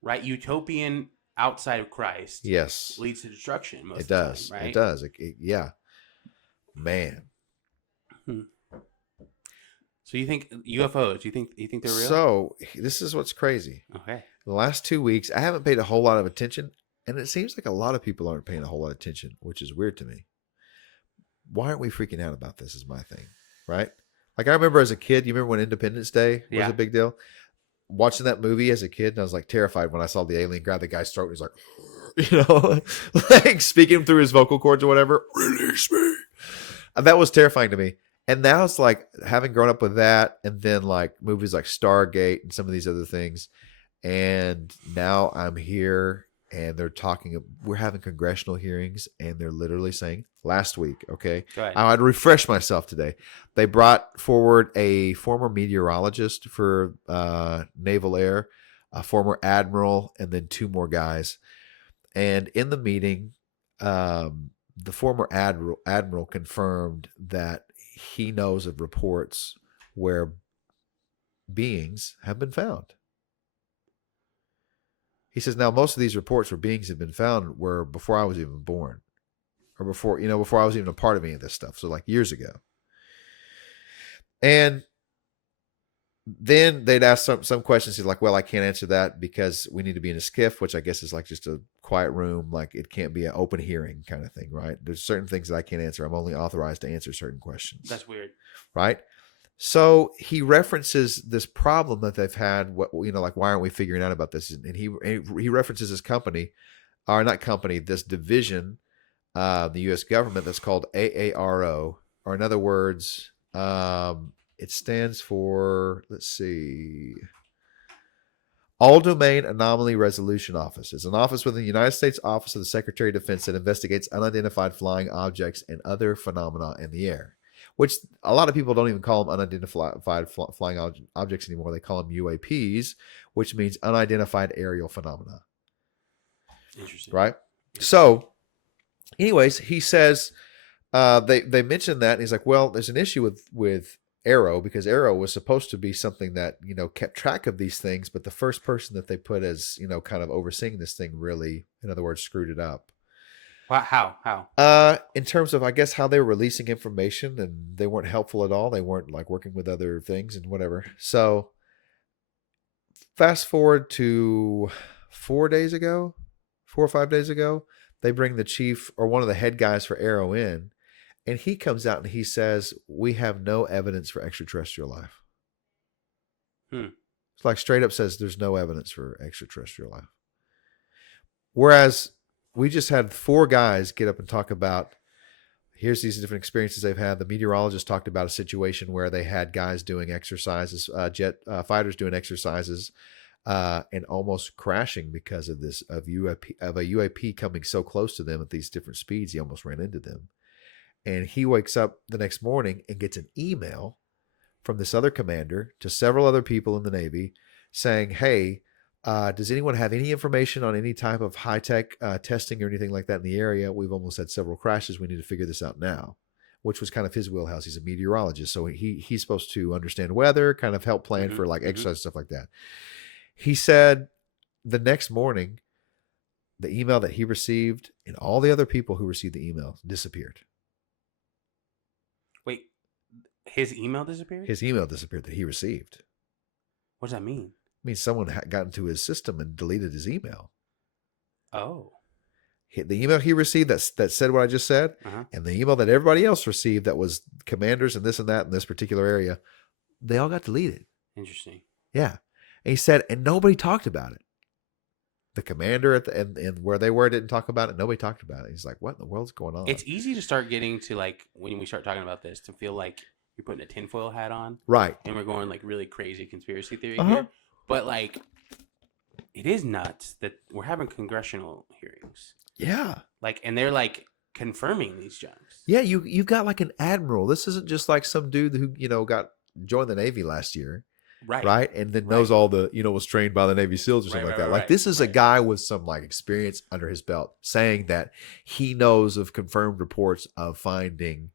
Right, utopian. Outside of Christ, leads to destruction. Most it of the does. Time, right? It does. Yeah, man. So you think UFOs? You think they're real? So this is what's crazy. Okay. The last 2 weeks, I haven't paid a whole lot of attention. And it seems like a lot of people aren't paying a whole lot of attention, which is weird to me. Why aren't we freaking out about this is my thing, right? Like I remember as a kid, you remember when Independence Day was a big deal? Watching that movie as a kid, and I was like terrified when I saw the alien grab the guy's throat. And he's like, like speaking through his vocal cords or whatever, release me. And that was terrifying to me. And now it's like having grown up with that, and then like movies like Stargate and some of these other things. And now I'm here and they're talking, we're having congressional hearings, and they're literally saying last week, okay, I had to refresh myself today. They brought forward a former meteorologist for Naval Air, a former admiral, and then 2 more guys. And in the meeting, the former admiral confirmed that he knows of reports where beings have been found. He says, now most of these reports where beings have been found were before I was even born, or before I was even a part of any of this stuff. So like years ago. And then they'd ask some questions. He's like, well, I can't answer that because we need to be in a skiff, which I guess is like just a quiet room. Like it can't be an open hearing kind of thing, right? There's certain things that I can't answer. I'm only authorized to answer certain questions. That's weird. Right? So he references this problem that they've had. Like why aren't we figuring out about this? And he references this company, or not company, this division, the U.S. government that's called AARO, or in other words, it stands for, let's see, All Domain Anomaly Resolution Office. It's an office within the United States Office of the Secretary of Defense that investigates unidentified flying objects and other phenomena in the air. Which a lot of people don't even call them unidentified flying objects anymore. They call them UAPs, which means unidentified aerial phenomena. Interesting. Right? So, anyways, he says they mentioned that, and he's like, well, there's an issue with Arrow, because Arrow was supposed to be something that, kept track of these things, but the first person that they put as, kind of overseeing this thing really, in other words, screwed it up. How? In terms of, I guess, how they were releasing information, and they weren't helpful at all. They weren't like working with other things and whatever. So fast forward to 4 or 5 days ago, they bring the chief or one of the head guys for Arrow in, and he comes out and he says, we have no evidence for extraterrestrial life. It's like straight up says there's no evidence for extraterrestrial life. Whereas we just had 4 guys get up and talk about, here's these different experiences they've had. The meteorologist talked about a situation where they had guys doing exercises, jet fighters doing exercises, and almost crashing because of this, of a UAP coming so close to them at these different speeds, he almost ran into them. And he wakes up the next morning and gets an email from this other commander to several other people in the Navy saying, hey, does anyone have any information on any type of high-tech testing or anything like that in the area? We've almost had several crashes. We need to figure this out now, which was kind of his wheelhouse. He's a meteorologist, so he's supposed to understand weather, kind of help plan for like exercise, stuff like that. He said the next morning, the email that he received and all the other people who received the email disappeared. Wait, his email disappeared? His email disappeared that he received. What does that mean? It means someone got into his system and deleted his email. Oh. The email he received that said what I just said, and the email that everybody else received that was commanders and this and that in this particular area, they all got deleted. Interesting. Yeah. And he said, and nobody talked about it. The commander and where they were didn't talk about it. Nobody talked about it. He's like, what in the world's going on? It's easy to start getting to, like, when we start talking about this, to feel like you're putting a tinfoil hat on. Right. And we're going, like, really crazy conspiracy theory here. But, like, it is nuts that we're having congressional hearings. Yeah. Like, and they're, like, confirming these junks. Yeah, you've got, like, an admiral. This isn't just, like, some dude who, joined the Navy last year. Right. And then knows all the, was trained by the Navy SEALs or something like that. Like this is a guy with some like experience under his belt saying that he knows of confirmed reports of finding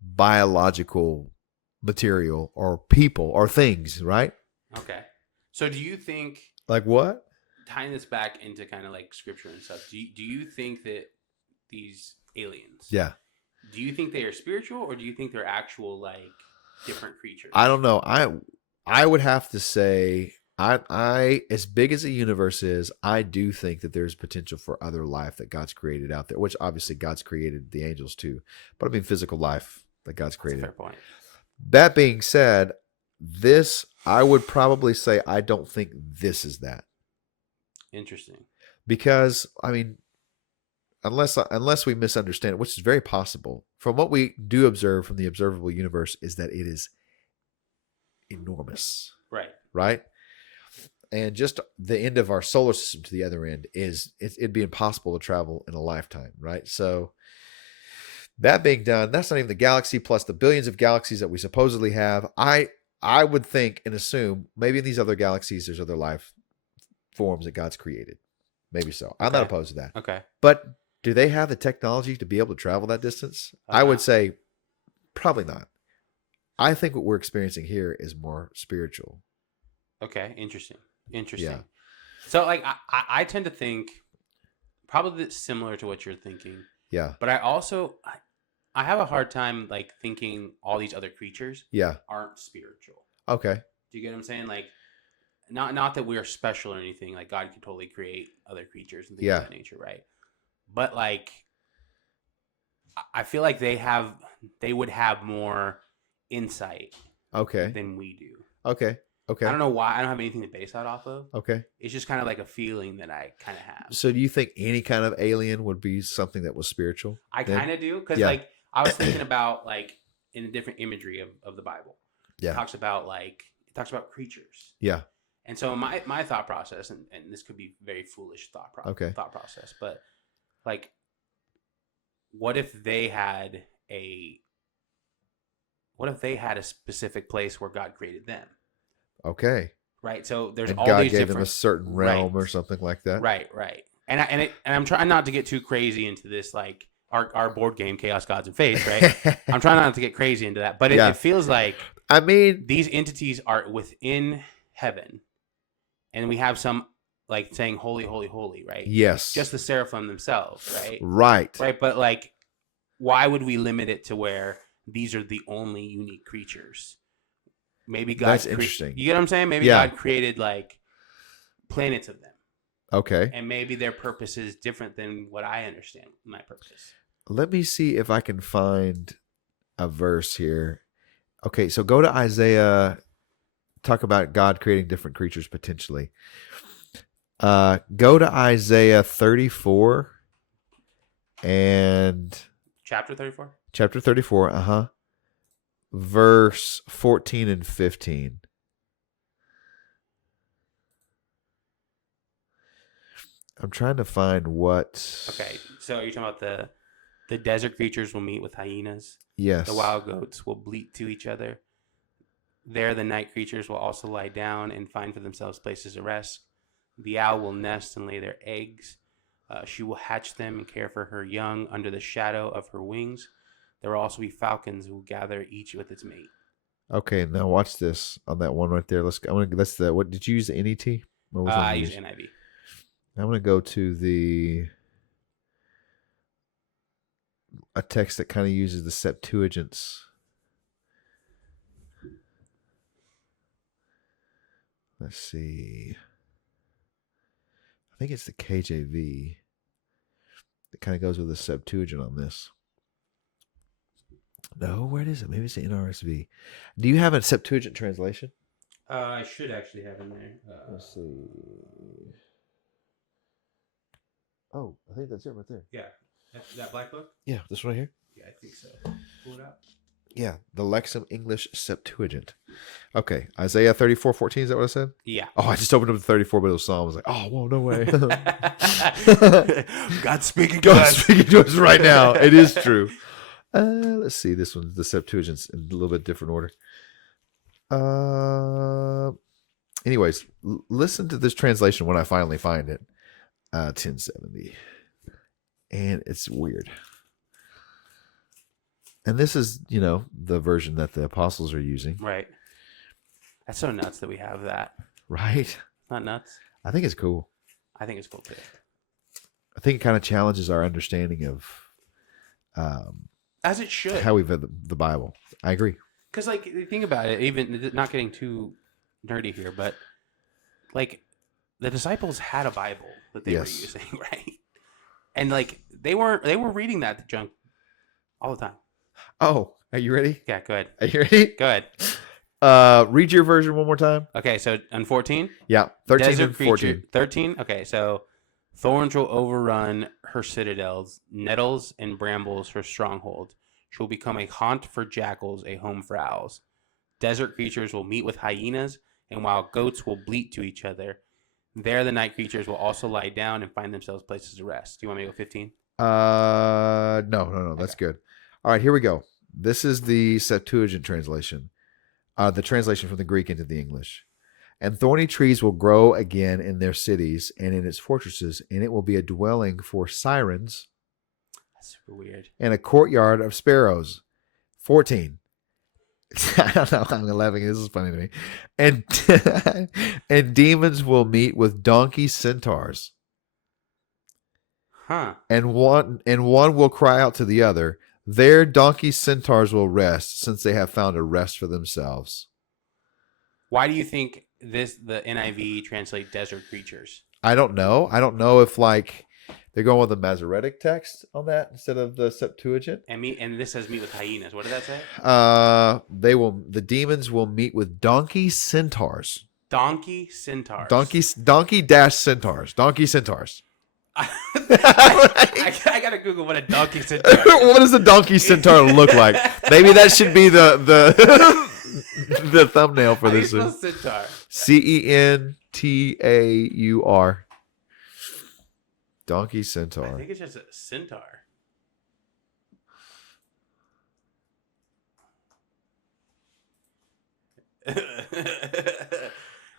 biological material or people or things. Right. Okay. So do you think, like what? Tying this back into kind of like scripture and stuff, do you think that these aliens, do you think they are spiritual, or do you think they're actual like different creatures? I don't know. I would have to say I as big as the universe is, I do think that there's potential for other life that God's created out there, which obviously God's created the angels too. But I mean physical life that God's That's a created. fair point. That being said, this I would probably say I don't think this is that. Interesting. Because I mean, unless we misunderstand it, which is very possible, from what we do observe from the observable universe, is that it is enormous. Right. Right? And just the end of our solar system to the other end it'd be impossible to travel in a lifetime, right? So that being done, that's not even the galaxy plus the billions of galaxies that we supposedly have. I would think and assume maybe in these other galaxies there's other life forms that God's created. Maybe so. I'm not opposed to that. Okay. But do they have the technology to be able to travel that distance? I would say probably not. I think what we're experiencing here is more spiritual. Okay. Interesting. Yeah. So like I tend to think probably similar to what you're thinking. Yeah. But I also I have a hard time like thinking all these other creatures aren't spiritual. Okay. Do you get what I'm saying? Like not that we are special or anything. Like God could totally create other creatures and things of that nature, right? But like I feel like they would have more insight than we do. Okay. I don't know why. I don't have anything to base that off of. Okay. It's just kind of like a feeling that I kind of have. So do you think any kind of alien would be something that was spiritual? I kind of do. Because like I was thinking about like in a different imagery of the Bible. Yeah. It talks about creatures. Yeah. And so my thought process, and this could be very foolish thought process, but like what if they had a specific place where God created them? Okay. Right. So there's and all God these gave different them a certain realm or something like that. Right. And I'm trying not to get too crazy into this, like our board game, Chaos Gods and Faith, right? I'm trying not to get crazy into that, but it feels like these entities are within heaven, and we have some like saying holy, holy, holy, right? Yes. Just the seraphim themselves, right? Right. But like, why would we limit it to where these are the only unique creatures? Maybe God. That's interesting. You get what I'm saying? Maybe God created like planets of them. Okay. And maybe their purpose is different than what I understand my purpose. Let me see if I can find a verse here. Okay, so go to Isaiah. Talk about God creating different creatures potentially. Go to Isaiah 34 and chapter 34. Chapter 34. Verse 14 and 15. I'm trying to find what. Okay, so you're talking about the desert creatures will meet with hyenas. Yes. The wild goats will bleat to each other. There, the night creatures will also lie down and find for themselves places to rest. The owl will nest and lay their eggs. She will hatch them and care for her young under the shadow of her wings. There will also be falcons who will gather each with its mate. Okay, now watch this on that one right there. That's the what did you use the NET? I use NIV. I'm going to go to a text that kind of uses the Septuagints. Let's see. I think it's the KJV. It kind of goes with the Septuagint on this. No, where is it? Maybe it's the NRSV. Do you have a Septuagint translation? I should actually have in there. Let's see. Oh, I think that's it right there. Yeah. That black book? Yeah, this one right here? Yeah, I think so. Pull it out. Yeah, the Lexham English Septuagint. Okay, Isaiah 34:14, is that what I said? Yeah. Oh, I just opened up to 34, but it was Psalm. I was like, oh, whoa, no way. God's speaking to us. God's speaking to us right now. It is true. Let's see. This one's the Septuagint's in a little bit different order. Anyways, listen to this translation when I finally find it. 1070. And it's weird. And this is, the version that the apostles are using. Right. That's so nuts that we have that. Right? Not nuts? I think it's cool. I think it's cool too. I think it kind of challenges our understanding of as it should. How we read the Bible. I agree. Because, think about it, even not getting too nerdy here, but like the disciples had a Bible that they were Yes. using, right? And like they were reading that junk all the time. Oh, are you ready? Yeah, go ahead. Are you ready? Go ahead. Read your version one more time. Okay, so on 14, Yeah, 13 desert and 14. creature 13. Okay, so thorns will overrun her citadels, nettles and brambles her stronghold. She will become a haunt for jackals, a home for owls. Desert creatures will meet with hyenas, and wild goats will bleat to each other. There, the night creatures will also lie down and find themselves places to rest. Do you want me to go 15? No, that's good. All right, here we go. This is the Septuagint translation, the translation from the Greek into the English. And thorny trees will grow again in their cities and in its fortresses, and it will be a dwelling for sirens. That's super weird. And a courtyard of sparrows. 14. I don't know. I'm laughing. This is funny to me. And and demons will meet with donkey centaurs. Huh. And one will cry out to the other. There donkey centaurs will rest, since they have found a rest for themselves. Why do you think the NIV translate desert creatures? I don't know. I don't know if like they're going with the Masoretic text on that instead of the Septuagint. And this says meet with hyenas. What did that say? The demons will meet with donkey centaurs. Donkey centaurs. Donkey dash centaurs. Donkey centaurs. I gotta Google what a donkey centaur is. What does a donkey centaur look like? Maybe that should be the the thumbnail for this. How do you spell centaur? Centaur. Donkey centaur. I think it's just a centaur.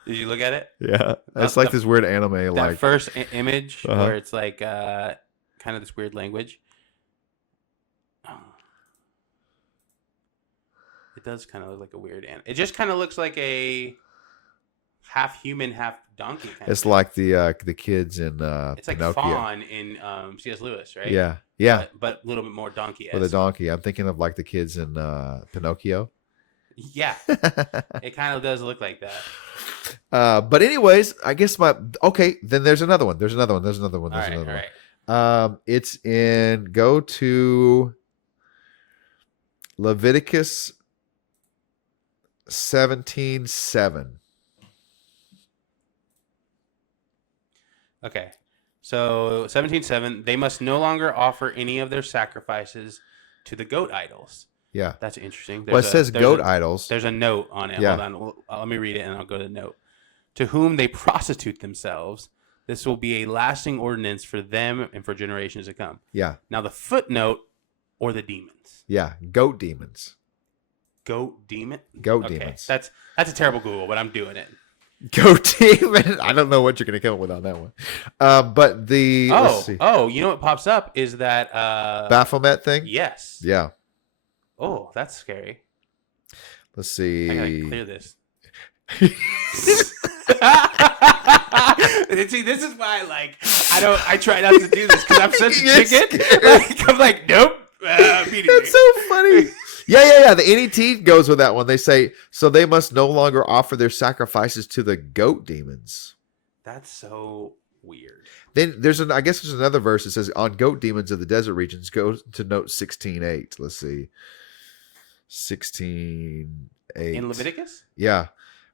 Did you look at it? Yeah, it's like this weird anime. That like first image where it's like kind of this weird language. Oh. It does kind of look like a weird anime. It just kind of looks like a half human, half donkey. It's like the kids in it's like Pinocchio. Fawn in C.S. Lewis, right? Yeah. But a little bit more donkey. With a donkey. I'm thinking of like the kids in Pinocchio. Yeah, it kind of does look like that. But anyways, I guess then there's another one. All right. It's go to Leviticus 17:7. Okay. So 17:7, they must no longer offer any of their sacrifices to the goat idols. Yeah. That's interesting. It says goat idols. There's a note on it. Yeah. Hold on. Let me read it and I'll go to the note. To whom they prostitute themselves, this will be a lasting ordinance for them and for generations to come. Yeah. Now the footnote, or the demons. Yeah. Goat demons. Goat demon? Goat okay. demons. That's a terrible Google, but I'm doing it. Goat demon. I don't know what you're going to come up with on that one. But let's see. You know what pops up is that Baphomet thing? Yes. Yeah. Oh, that's scary. Let's see. I gotta clear this. See, this is why, I try not to do this because I'm such a chicken. I'm like, nope. That's so funny. Yeah. The NET goes with that one. They say, so they must no longer offer their sacrifices to the goat demons. That's so weird. Then I guess there's another verse that says, on goat demons of the desert regions, go to note 16:8. Let's see. 16:8. In Leviticus? Yeah.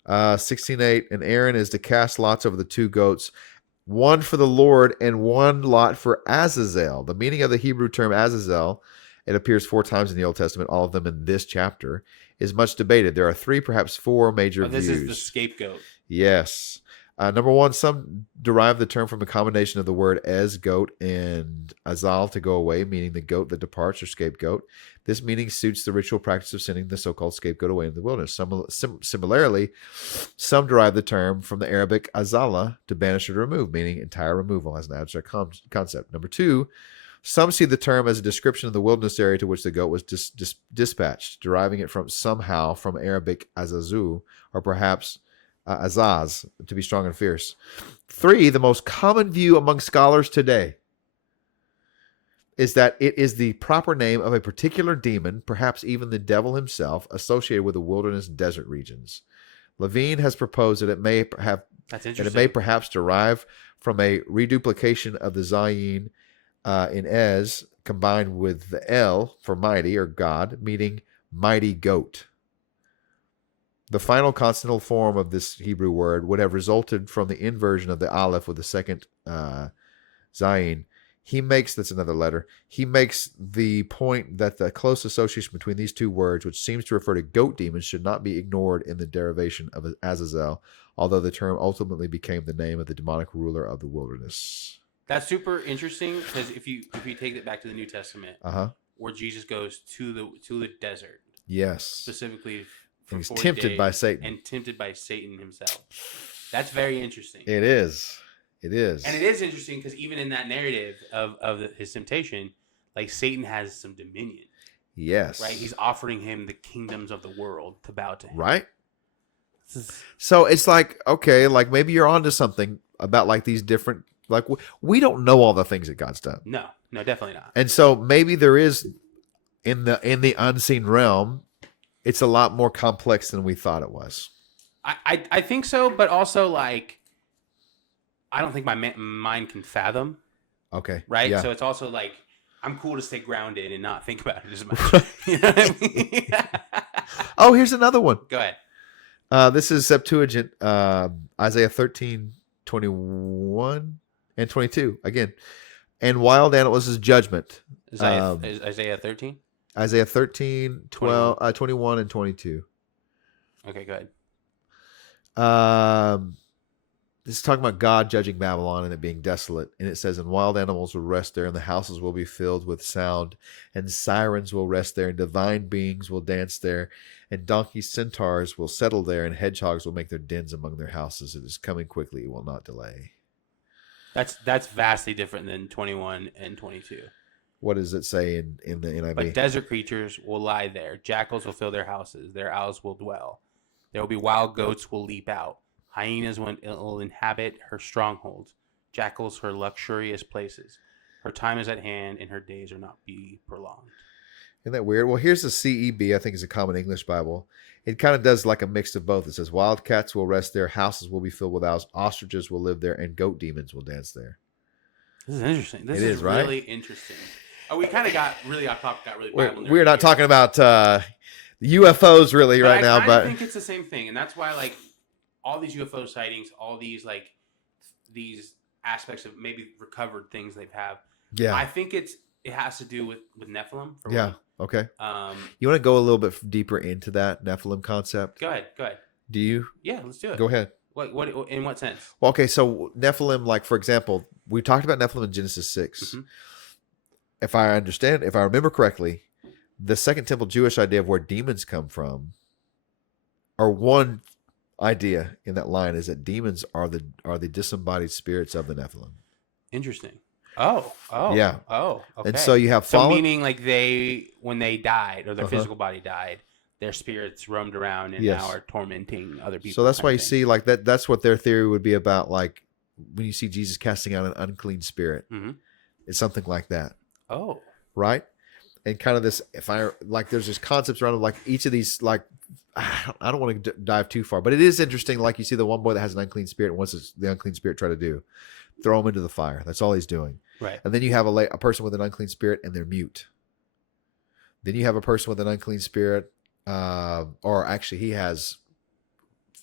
16:8. And Aaron is to cast lots over the two goats, one for the Lord and one lot for Azazel. The meaning of the Hebrew term Azazel, it appears 4 times in the Old Testament, all of them in this chapter, is much debated. There are 3, perhaps 4 major views. This is the scapegoat. Yes. Number 1, some derive the term from a combination of the word ez, goat, and azal, to go away, meaning the goat that departs or scapegoat. This meaning suits the ritual practice of sending the so-called scapegoat away in the wilderness. Similarly, some derive the term from the Arabic azala, to banish or to remove, meaning entire removal as an abstract concept. Number 2, some see the term as a description of the wilderness area to which the goat was dispatched, deriving it somehow from Arabic azazu, or perhaps azaz, to be strong and fierce. 3, the most common view among scholars today is that it is the proper name of a particular demon, perhaps even the devil himself, associated with the wilderness desert regions. Levine has proposed that it may perhaps derive from a reduplication of the zayin in Ez combined with the El for mighty or God, meaning mighty goat. The final consonantal form of this Hebrew word would have resulted from the inversion of the aleph with the second zayin. That's another letter. He makes the point that the close association between these two words, which seems to refer to goat demons, should not be ignored in the derivation of Azazel, although the term ultimately became the name of the demonic ruler of the wilderness. That's super interesting because if you take it back to the New Testament, where Jesus goes to the desert, yes, specifically. He's tempted by Satan. And tempted by Satan himself. That's very interesting. It is. And it is interesting because even in that narrative of his temptation, like Satan has some dominion. Yes. Right? He's offering him the kingdoms of the world to bow to him. Right? So it's like, okay, like maybe you're onto something about like these different, like we don't know all the things that God's done. No, definitely not. And so maybe there is in the unseen realm, it's a lot more complex than we thought it was. I think so, but also like I don't think my mind can fathom. Okay. Right? Yeah. So it's also like I'm cool to stay grounded and not think about it as much. You know what I mean? Oh, here's another one. Go ahead. This is Septuagint, Isaiah 13, 21 and 22. Again. And wild animals is judgment. Isaiah 13? Isaiah 13, 12, 21 and 22. Okay, go ahead. This is talking about God judging Babylon and it being desolate. And it says, and wild animals will rest there, and the houses will be filled with sound, and sirens will rest there, and divine beings will dance there, and donkey centaurs will settle there, and hedgehogs will make their dens among their houses. It is coming quickly, it will not delay. That's vastly different than 21 and 22. What does it say in the NIV? But desert creatures will lie there. Jackals will fill their houses. Their owls will dwell. There will be wild goats will leap out. Hyenas will inhabit her strongholds. Jackals her luxurious places. Her time is at hand, and her days are not be prolonged. Isn't that weird? Well, here's the CEB, I think is a Common English Bible. It kind of does like a mix of both. It says, wildcats will rest there, houses will be filled with owls, ostriches will live there, and goat demons will dance there. This is interesting. This is right? really interesting. Oh, we kind of got really off topic, got really Bible We're not talking about UFOs really right now, but I think it's the same thing, and that's why like all these UFO sightings, all these like these aspects of maybe recovered things they have. Yeah, I think it has to do with Nephilim. Yeah. Okay. You want to go a little bit deeper into that Nephilim concept? Go ahead. Do you? Yeah, let's do it. Go ahead. What in what sense? Well, okay, so Nephilim, like for example, we talked about Nephilim in Genesis 6. Mm-hmm. If I remember correctly, the Second Temple Jewish idea of where demons come from, or one idea in that line is that demons are the disembodied spirits of the Nephilim. Interesting. Oh. Yeah. Oh, okay. And so you have fallen... meaning like when they died or their physical body died, their spirits roamed around and now are tormenting other people. So that's why you see like that's what their theory would be about, like when you see Jesus casting out an unclean spirit. Mm-hmm. It's something like that. Oh. Right? And kind of this, there's this concepts around like each of these, like, I don't want to dive too far, but it is interesting. Like you see the one boy that has an unclean spirit, and what's the unclean spirit try to do? Throw him into the fire. That's all he's doing. Right. And then you have a person with an unclean spirit and they're mute. Then you have a person with an unclean spirit, or actually he has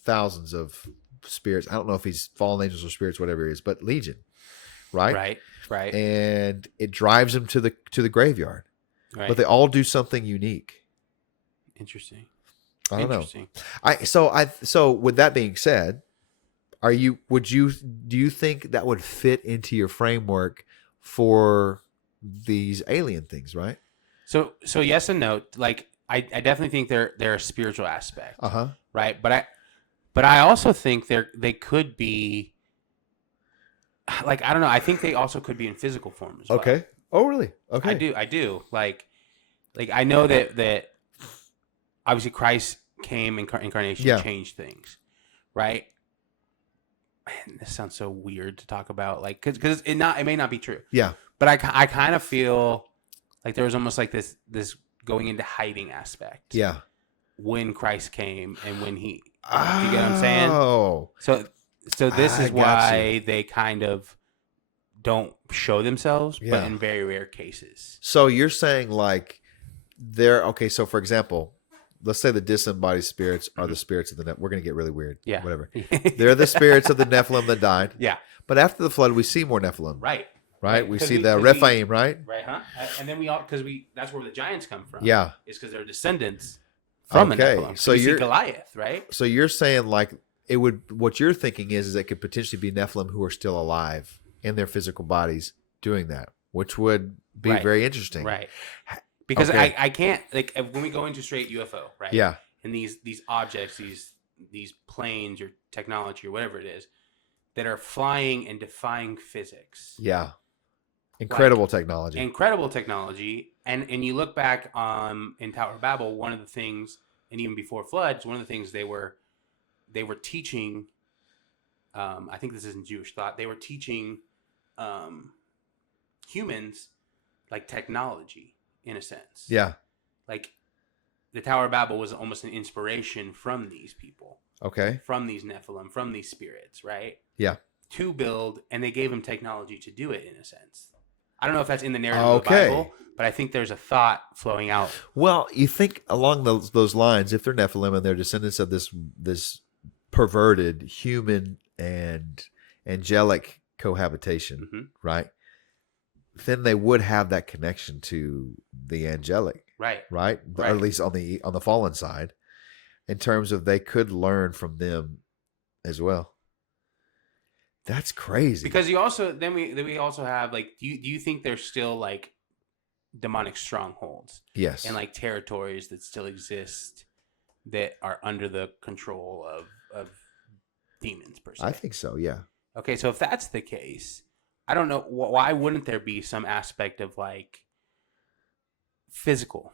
thousands of spirits. I don't know if he's fallen angels or spirits, whatever it is, but legion. Right. And it drives him to the graveyard. Right. But they all do something unique. Interesting. I don't know. So with that being said, do you think that would fit into your framework for these alien things, right? So yes and no. Like I definitely think they're a spiritual aspect. Right? But I also think they could be, like, I don't know, I think they also could be in physical form as well. Okay. Oh, really? Okay. I do. Like I know that obviously Christ came incarnation changed things, right? Man, this sounds so weird to talk about, like, because it may not be true. Yeah. But I kind of feel like there was almost like this going into hiding aspect. Yeah. when Christ came and when he. Do you get what I'm saying? Oh, so this is got why they kind of don't show themselves, but Yeah. in very rare cases. So you're saying like okay, so for example, let's say the disembodied spirits are the spirits of the We're going to get really weird. Yeah. Whatever. They're the spirits of the Nephilim that died. Yeah. But after the flood, we see more Nephilim. Right. Right? We see the Rephaim, right? Right, huh? And then that's where the giants come from. Yeah. Is because they're descendants from the Nephilim. So you're Goliath, right? So you're saying like what you're thinking is it could potentially be Nephilim who are still alive in their physical bodies doing that, which would be very interesting. Right. Because I can't, like, when we go into straight UFO, right? Yeah. And these objects, these planes or technology or whatever it is that are flying and defying physics. Yeah. Incredible technology. And you look back in Tower of Babel, one of the things, and even before floods, one of the things they were teaching, I think this is in Jewish thought, they were teaching humans like technology in a sense. Yeah. Like the Tower of Babel was almost an inspiration from these people. Okay. From these Nephilim, from these spirits, right? Yeah. To build, and they gave them technology to do it in a sense. I don't know if that's in the narrative of the Bible, but I think there's a thought flowing out. Well, you think along those lines, if they're Nephilim and they're descendants of this perverted human and angelic cohabitation, right? Then they would have that connection to the angelic, right? Or at least on the fallen side, in terms of they could learn from them as well. That's crazy. Because we also have like, do you think there's still like demonic strongholds? Yes. And like territories that still exist that are under the control of demons per se? I think so. Yeah. Okay, so if that's the case, I don't know why wouldn't there be some aspect of like physical?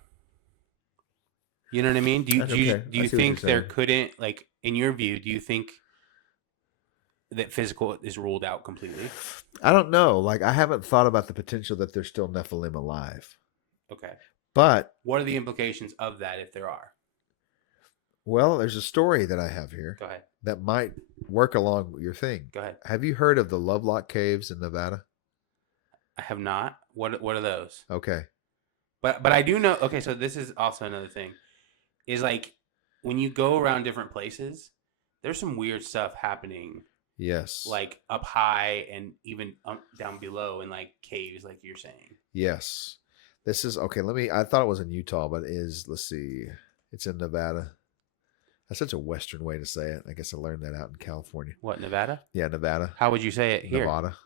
You know what I mean? Do you think there couldn't, like, in your view, do you think that physical is ruled out completely? I don't know. Like, I haven't thought about the potential that there's still Nephilim alive. Okay. But what are the implications of that if there are? Well, there's a story that I have here. Go ahead. That might work along your thing. Go ahead. Have you heard of the Lovelock Caves in Nevada? I have not. What are those? Okay. But I do know. Okay, so this is also another thing. Is like when you go around different places, there's some weird stuff happening. Yes. Like up high and even down below in like caves, like you're saying. Yes. This is okay. I thought it was in Utah, but let's see. It's in Nevada. That's such a Western way to say it. I guess I learned that out in California. What, Nevada? Yeah, Nevada. How would you say it here? Nevada.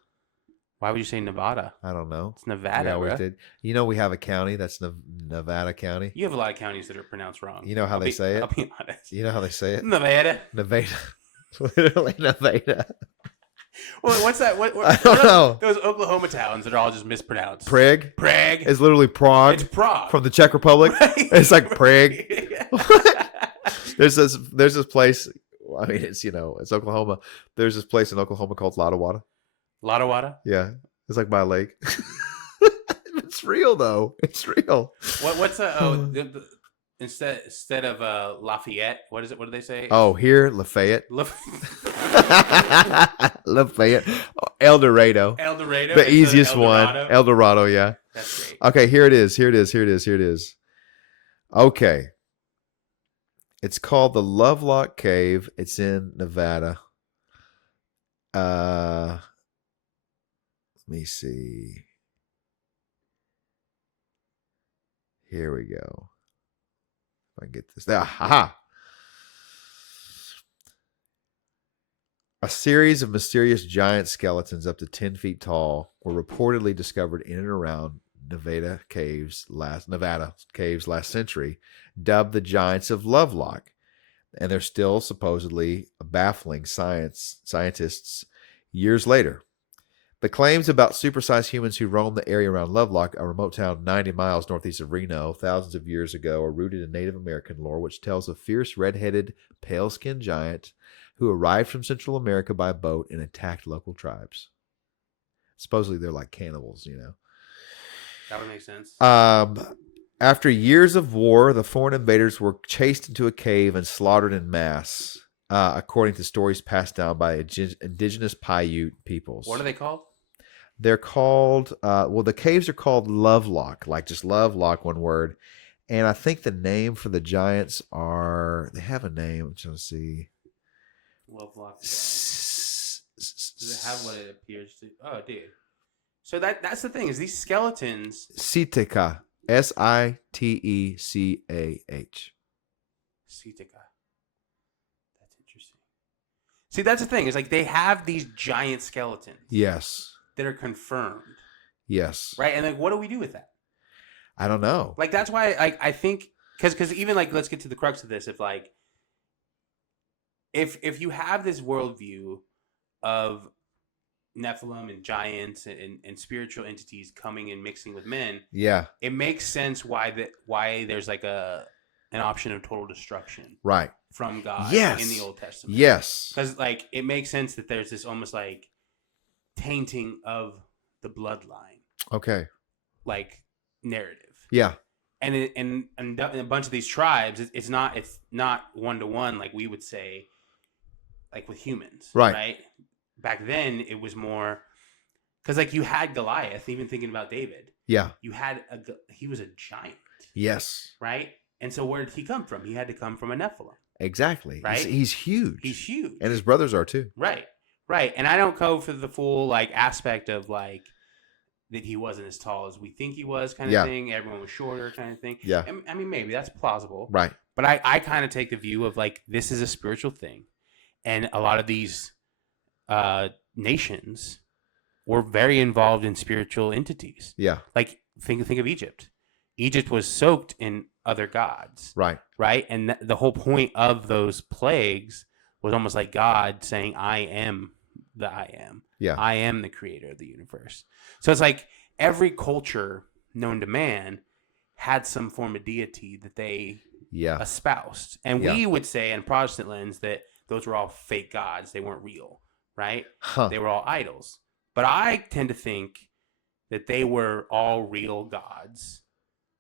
Why would you say Nevada? I don't know. It's Nevada. We always did. You know, we have a county that's Nevada County. You have a lot of counties that are pronounced wrong. You know how they say it? I'll be honest. You know how they say it? Nevada. Nevada. Literally Nevada. Well, what's that? What I don't know. Those Oklahoma towns that are all just mispronounced. Prague. It's literally Prague. It's Prague. From the Czech Republic. Right. It's like Prague. There's this place. I mean, it's Oklahoma. There's this place in Oklahoma called Lottawada. Lottawada? Yeah. It's like by a lake. It's real though. It's real. What's instead of Lafayette, what is it? What do they say? Oh, here Lafayette. Lafayette. El Dorado. The easiest one. El Dorado, yeah. That's great. Okay, here it is. Okay. It's called the Lovelock Cave. It's in Nevada. Let me see. Here we go. If I can get this. Aha. A series of mysterious giant skeletons up to 10 feet tall were reportedly discovered in and around Nevada caves last century, dubbed the Giants of Lovelock. And they're still supposedly baffling scientists years later. The claims about supersized humans who roam the area around Lovelock, a remote town 90 miles northeast of Reno, thousands of years ago, are rooted in Native American lore, which tells of fierce red-headed, pale-skinned giant who arrived from Central America by boat and attacked local tribes. Supposedly they're like cannibals, That would make sense. After years of war, the foreign invaders were chased into a cave and slaughtered in mass, according to stories passed down by indigenous Paiute peoples. What are they called? They're called, the caves are called Lovelock, like just Lovelock, one word. And I think the name for the giants they have a name. I'm trying to see. Lovelock. Does it have what it appears to? Oh, dude. So that's the thing is these skeletons. Siteka. Sitecah. Siteka. That's interesting. See, that's the thing is like they have these giant skeletons. Yes. That are confirmed. Yes. Right, and like, what do we do with that? I don't know. Like that's why I think because even like let's get to the crux of this. If you have this worldview of Nephilim and giants and spiritual entities coming and mixing with men, yeah, it makes sense why there's like an option of total destruction, right, from God, yes, in the Old Testament, yes, because like it makes sense that there's this almost like tainting of the bloodline, okay, like narrative, yeah, and in a bunch of these tribes, it's not one-to-one like we would say, like with humans, right? Back then, it was more because, like, you had Goliath. Even thinking about David, yeah, he was a giant, yes, right? And so, where did he come from? He had to come from a Nephilim, exactly, right? He's huge. He's huge, and his brothers are too, right? And I don't go for the full like aspect of like that he wasn't as tall as we think he was, kind of thing. Everyone was shorter, kind of thing. Yeah, I mean, maybe that's plausible, right? But I kind of take the view of like this is a spiritual thing, and a lot of these nations were very involved in spiritual entities. Yeah. Like think of Egypt. Egypt was soaked in other gods. Right. And the whole point of those plagues was almost like God saying, I am the I am. Yeah. I am the creator of the universe. So it's like every culture known to man had some form of deity that they espoused. And we would say in Protestant lens that those were all fake gods. They weren't real. Right? They were all idols. But I tend to think that they were all real gods,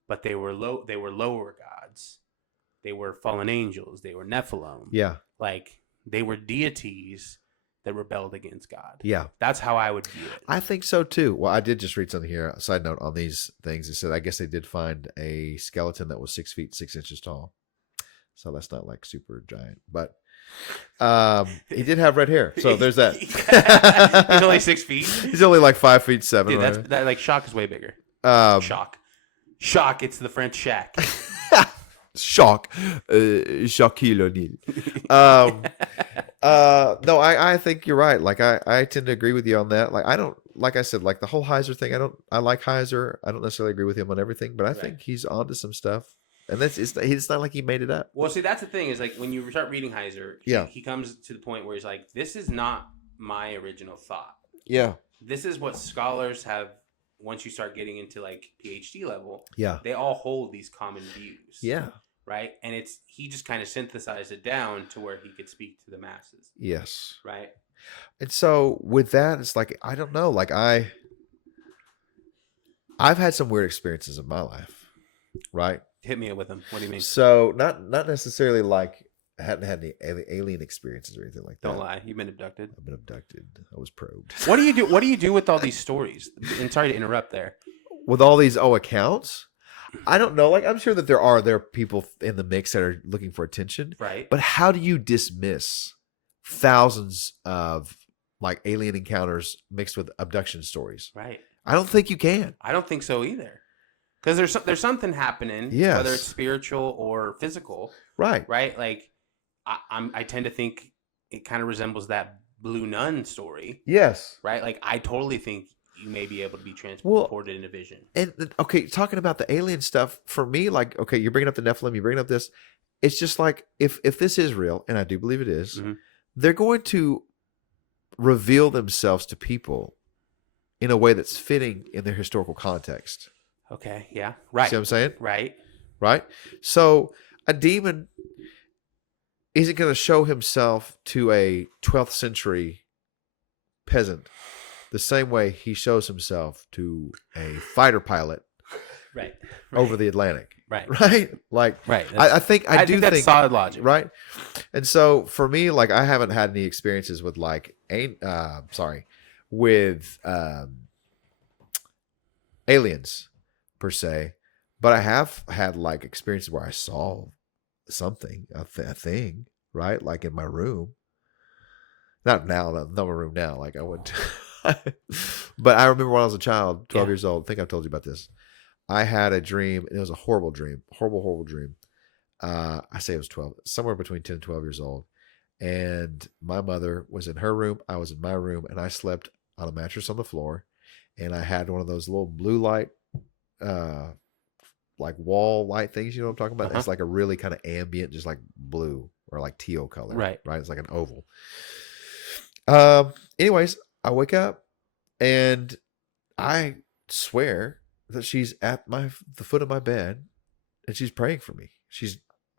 but they were lower gods. They were fallen angels. They were Nephilim. Yeah. Like they were deities that rebelled against God. Yeah. That's how I would view it. I think so too. Well, I did just read something here. A side note on these things. It said I guess they did find a skeleton that was 6 feet 6 inches tall. So that's not like super giant, but he did have red hair, so there's that. He's only 6 feet. He's only like 5 feet 7. Dude, that like Shock is way bigger. Shock. It's the French Shack. Shock. Shaquille O'Neal. No, I think you're right. Like I tend to agree with you on that. Like I don't, like I said, like the whole Heiser thing. I like Heiser. I don't necessarily agree with him on everything, but I think he's onto some stuff. And it's not like he made it up. Well, see, that's the thing is like when you start reading Heiser, he comes to the point where he's like, this is not my original thought. Yeah. This is what scholars have, once you start getting into like PhD level, they all hold these common views. Yeah. Right? And he just kind of synthesized it down to where he could speak to the masses. Yes. Right? And so with that, it's like, I don't know, like I've had some weird experiences in my life. Right? Hit me with them. What do you mean? So not necessarily like I hadn't had any alien experiences or anything like that. Don't lie. You've been abducted. I've been abducted. I was probed. What do you do? What do you do with all these stories? And sorry to interrupt there. With all these accounts, I don't know. Like I'm sure that there are people in the mix that are looking for attention. Right. But how do you dismiss thousands of like alien encounters mixed with abduction stories? Right. I don't think you can. I don't think so either. Because there's something happening, whether it's spiritual or physical, right? Like I tend to think it kind of resembles that Blue Nun story, right? Like I totally think you may be able to be transported in a vision. And okay, talking about the alien stuff for me, like okay, you're bringing up the Nephilim, you're bringing up this. It's just like if this is real, and I do believe it is, they're going to reveal themselves to people in a way that's fitting in their historical context. Okay, yeah, right. See what I'm saying? Right. So a demon isn't going to show himself to a 12th century peasant the same way he shows himself to a fighter pilot right. over the Atlantic. Right. Right. Like, right. I think that's solid logic. Right. And so for me, like, I haven't had any experiences with with aliens per se, but I have had like experiences where I saw something, a thing, right? Like in my room. Not my room now. Like I went, but I remember when I was a child, 12 years old. I think I've told you about this. I had a dream, and it was a horrible dream, horrible dream. I say it was 12, somewhere between 10 and 12 years old. And my mother was in her room. I was in my room, and I slept on a mattress on the floor. And I had one of those little blue light, like wall light things. You know what I'm talking about? It's like a really kind of ambient, just like blue or like teal color. Right. It's like an oval. Anyways, I wake up and I swear that she's at the foot of my bed and she's praying for me.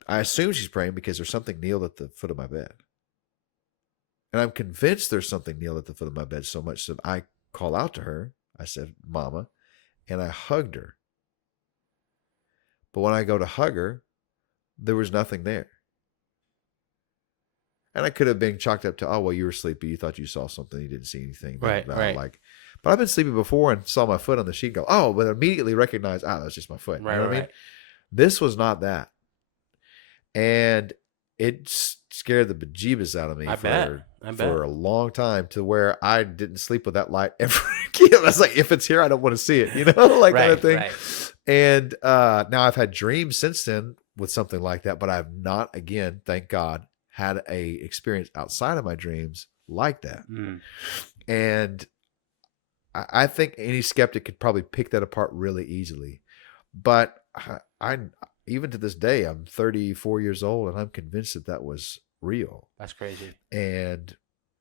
I assume she's praying because there's something kneeled at the foot of my bed. And I'm convinced there's something kneeled at the foot of my bed so much that I call out to her. I said, Mama, and I hugged her. But when I go to hug her, there was nothing there. And I could have been chalked up to, oh, well, you were sleepy. You thought you saw something. You didn't see anything. Right. Like, but I've been sleepy before and saw my foot on the sheet and go, oh, but immediately recognized, that's just my foot. Right, you know what I mean? This was not that. And it scared the bejeebus out of me for a long time, to where I didn't sleep with that light ever again. I was like, if it's here, I don't want to see it, like kind of thing. Right. And now I've had dreams since then with something like that, but I've not, again, thank God, had a experience outside of my dreams like that. And I think any skeptic could probably pick that apart really easily. But I even to this day, I'm 34 years old and I'm convinced that was real. That's crazy. And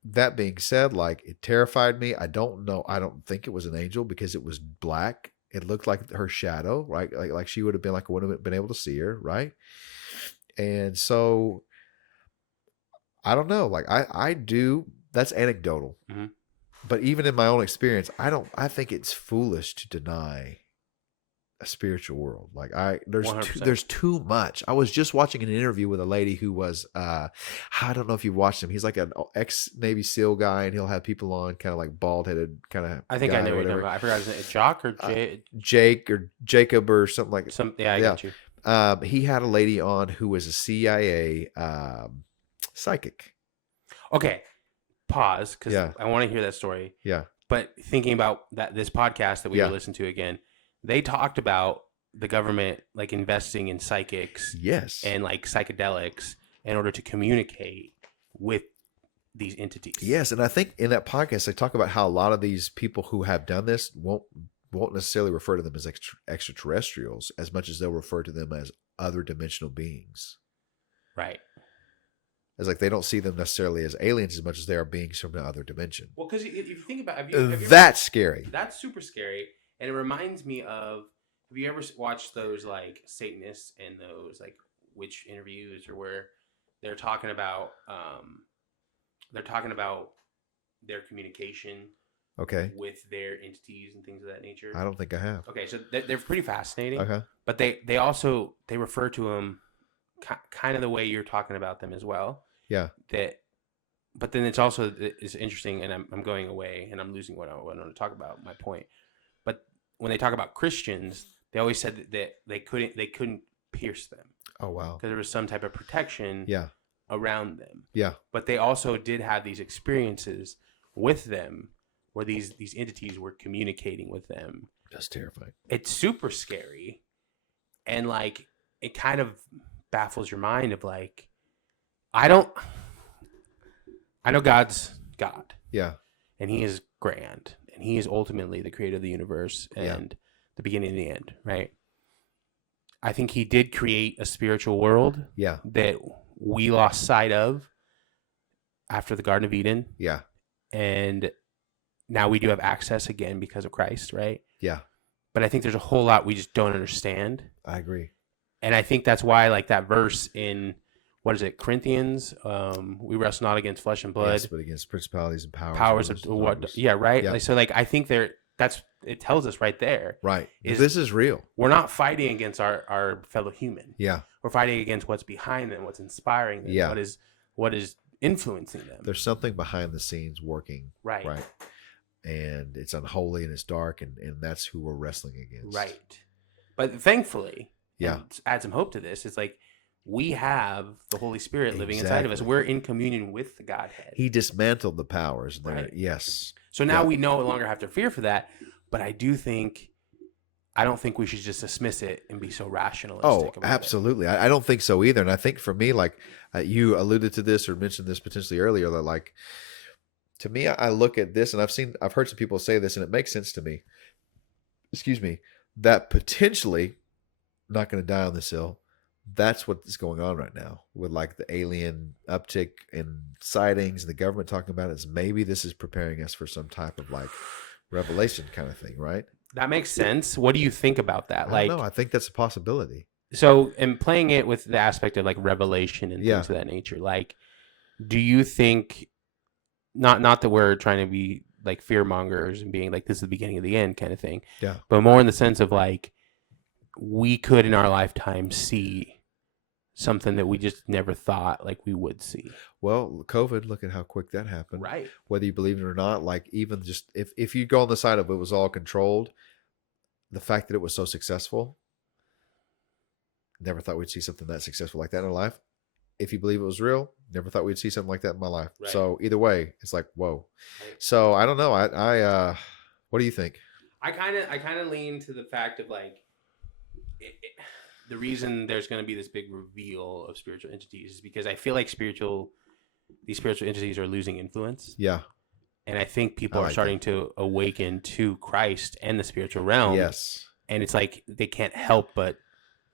that being said, like, it terrified me. I don't know. I don't think it was an angel because it was black. It looked like her shadow, right? Like she would have been, like, I wouldn't have been able to see her, right? And so I don't know. Like I do. That's anecdotal. Mm-hmm. But even in my own experience, I think it's foolish to deny a spiritual world. Like there's too much. I was just watching an interview with a lady who was, I don't know if you've watched him. He's like an ex-Navy SEAL guy, and he'll have people on kind of like bald-headed kind of. I think I know what I forgot his name. Jock or Jake or Jacob or something like that. I got you. He had a lady on who was a CIA psychic. Okay, pause, because I want to hear that story. Yeah. But thinking about this podcast that we will listen to again, they talked about the government like investing in psychics, and like psychedelics in order to communicate with these entities. Yes, and I think in that podcast they talk about how a lot of these people who have done this won't necessarily refer to them as extraterrestrials as much as they'll refer to them as other dimensional beings. Right. It's like they don't see them necessarily as aliens as much as they are beings from another dimension. Well, because if you think about that's scary. That's super scary. And it reminds me of, have you ever watched those like Satanists and those like witch interviews, or where they're talking about their communication with their entities and things of that nature? I don't think I have. Okay, so they're pretty fascinating. Okay. But they also refer to them kind of the way you're talking about them as well. Yeah. But then it's interesting, and I'm going away and I'm losing what I want to talk about, my point. But when they talk about Christians, they always said that they couldn't pierce them. Oh wow! Because there was some type of protection around them. Yeah. But they also did have these experiences with them where these entities were communicating with them. That's terrifying. It's super scary, and like it kind of baffles your mind of like, I know God's God. Yeah. And he is grand. And he is ultimately the creator of the universe and the beginning and the end, right? I think he did create a spiritual world that we lost sight of after the Garden of Eden. Yeah. And now we do have access again because of Christ, right? Yeah. But I think there's a whole lot we just don't understand. I agree. And I think that's why, like, that verse in, what is it, Corinthians? We wrestle not against flesh and blood, but against principalities and powers. Powers of what? Yeah, right. Yeah. Like, so, like, I think it tells us right there. Right. This is real. We're not fighting against our fellow human. Yeah. We're fighting against what's behind them, what's inspiring them, Yeah. what is influencing them. There's something behind the scenes working. Right. Right. And it's unholy and it's dark, and that's who we're wrestling against. Right. But thankfully, yeah, to add some hope to this, it's like we have the Holy Spirit living inside of us. We're in communion with the Godhead. He dismantled the powers. Right. Yes. So now we no longer have to fear for that. But I don't think we should just dismiss it and be so rationalistic. Oh, absolutely. I don't think so either. And I think for me, like you alluded to this or mentioned this potentially earlier, that like, to me, I look at this and I've heard some people say this and it makes sense to me. Excuse me. That potentially not going to die on this hill. That's what's going on right now with like the alien uptick in sightings and the government talking about it. Is maybe this is preparing us for some type of like revelation kind of thing, right? That makes sense. What do you think about that? I don't know. I think that's a possibility. So, and playing it with the aspect of like revelation and things of that nature, like, do you think, not that we're trying to be like fear mongers and being like, this is the beginning of the end kind of thing. Yeah. But more in the sense of like, we could in our lifetime see something that we just never thought like we would see. Well, COVID, look at how quick that happened. Right. Whether you believe it or not, like even just if you go on the side of it was all controlled, the fact that it was so successful, never thought we'd see something that successful like that in our life. If you believe it was real, never thought we'd see something like that in my life. Right. So either way, it's like, whoa. Right. So I don't know. I what do you think? I kind of lean to the fact of like, the reason there's going to be this big reveal of spiritual entities is because I feel like these spiritual entities are losing influence. Yeah. And I think people are starting to awaken to Christ and the spiritual realm. Yes. And it's like they can't help but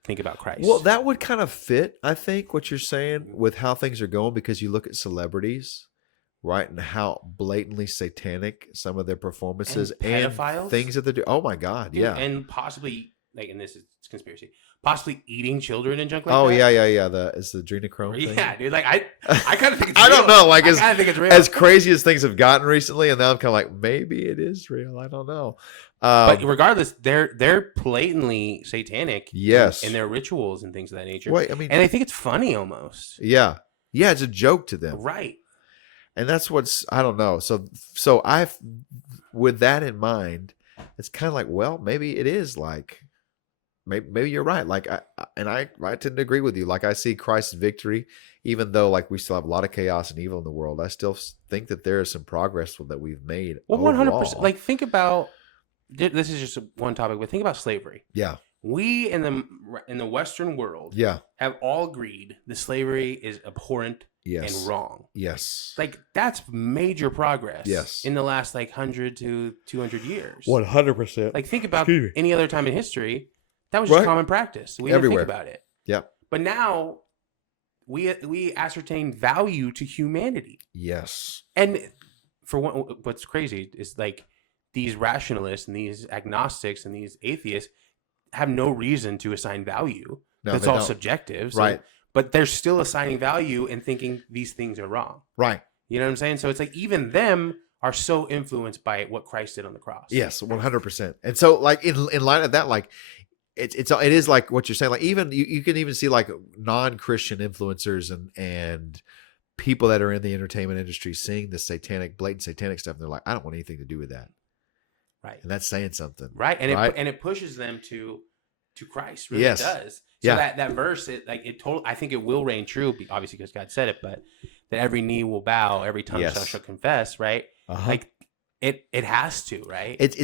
think about Christ. Well, that would kind of fit, I think, what you're saying with how things are going, because you look at celebrities, right, and how blatantly satanic some of their performances and things that they do. Oh my God, yeah. And possibly, like, and this is conspiracy, possibly eating children and junk like that. Oh yeah. It's the adrenochrome thing. Yeah, dude. Like I kind of think it's I real. don't know. Like, I kind of think it's real. As crazy as things have gotten recently, and now I'm kind of like, maybe it is real. I don't know. But regardless, they're blatantly satanic. Yes. In their rituals and things of that nature. Wait, I mean, and I think it's funny almost. Yeah. Yeah, it's a joke to them. Right. And that's what's, I don't know. So I've, with that in mind, it's kind of like, well, maybe it is like, maybe you're right. Like, I tend to agree with you. Like, I see Christ's victory, even though like we still have a lot of chaos and evil in the world. I still think that there is some progress that we've made. Well, 100%. Like, think about, this is just one topic, but think about slavery. Yeah. We in the Western world, have all agreed that slavery is abhorrent and wrong. Yes. Like, that's major progress. Yes. In the last like 100 to 200 years. 100%. Like, think about any other time in history. That was just common practice. We didn't think about it. Yep. But now we ascertain value to humanity. Yes. And for what's crazy is like these rationalists and these agnostics and these atheists have no reason to assign value. No, it's all subjective. So, right. But they're still assigning value and thinking these things are wrong. Right. You know what I'm saying? So it's like even them are so influenced by what Christ did on the cross. Yes, 100%. And so like in light of that, like it is like what you're saying. Like even you can even see like non-Christian influencers and people that are in the entertainment industry seeing this blatant satanic stuff, and they're like, I don't want anything to do with that. Right. And that's saying something. Right. And it pushes them to Christ. Really it does. So that verse, I think it will reign true, obviously because God said it, but that every knee will bow, every tongue shall confess, right? Uh-huh. Like it has to, right? It's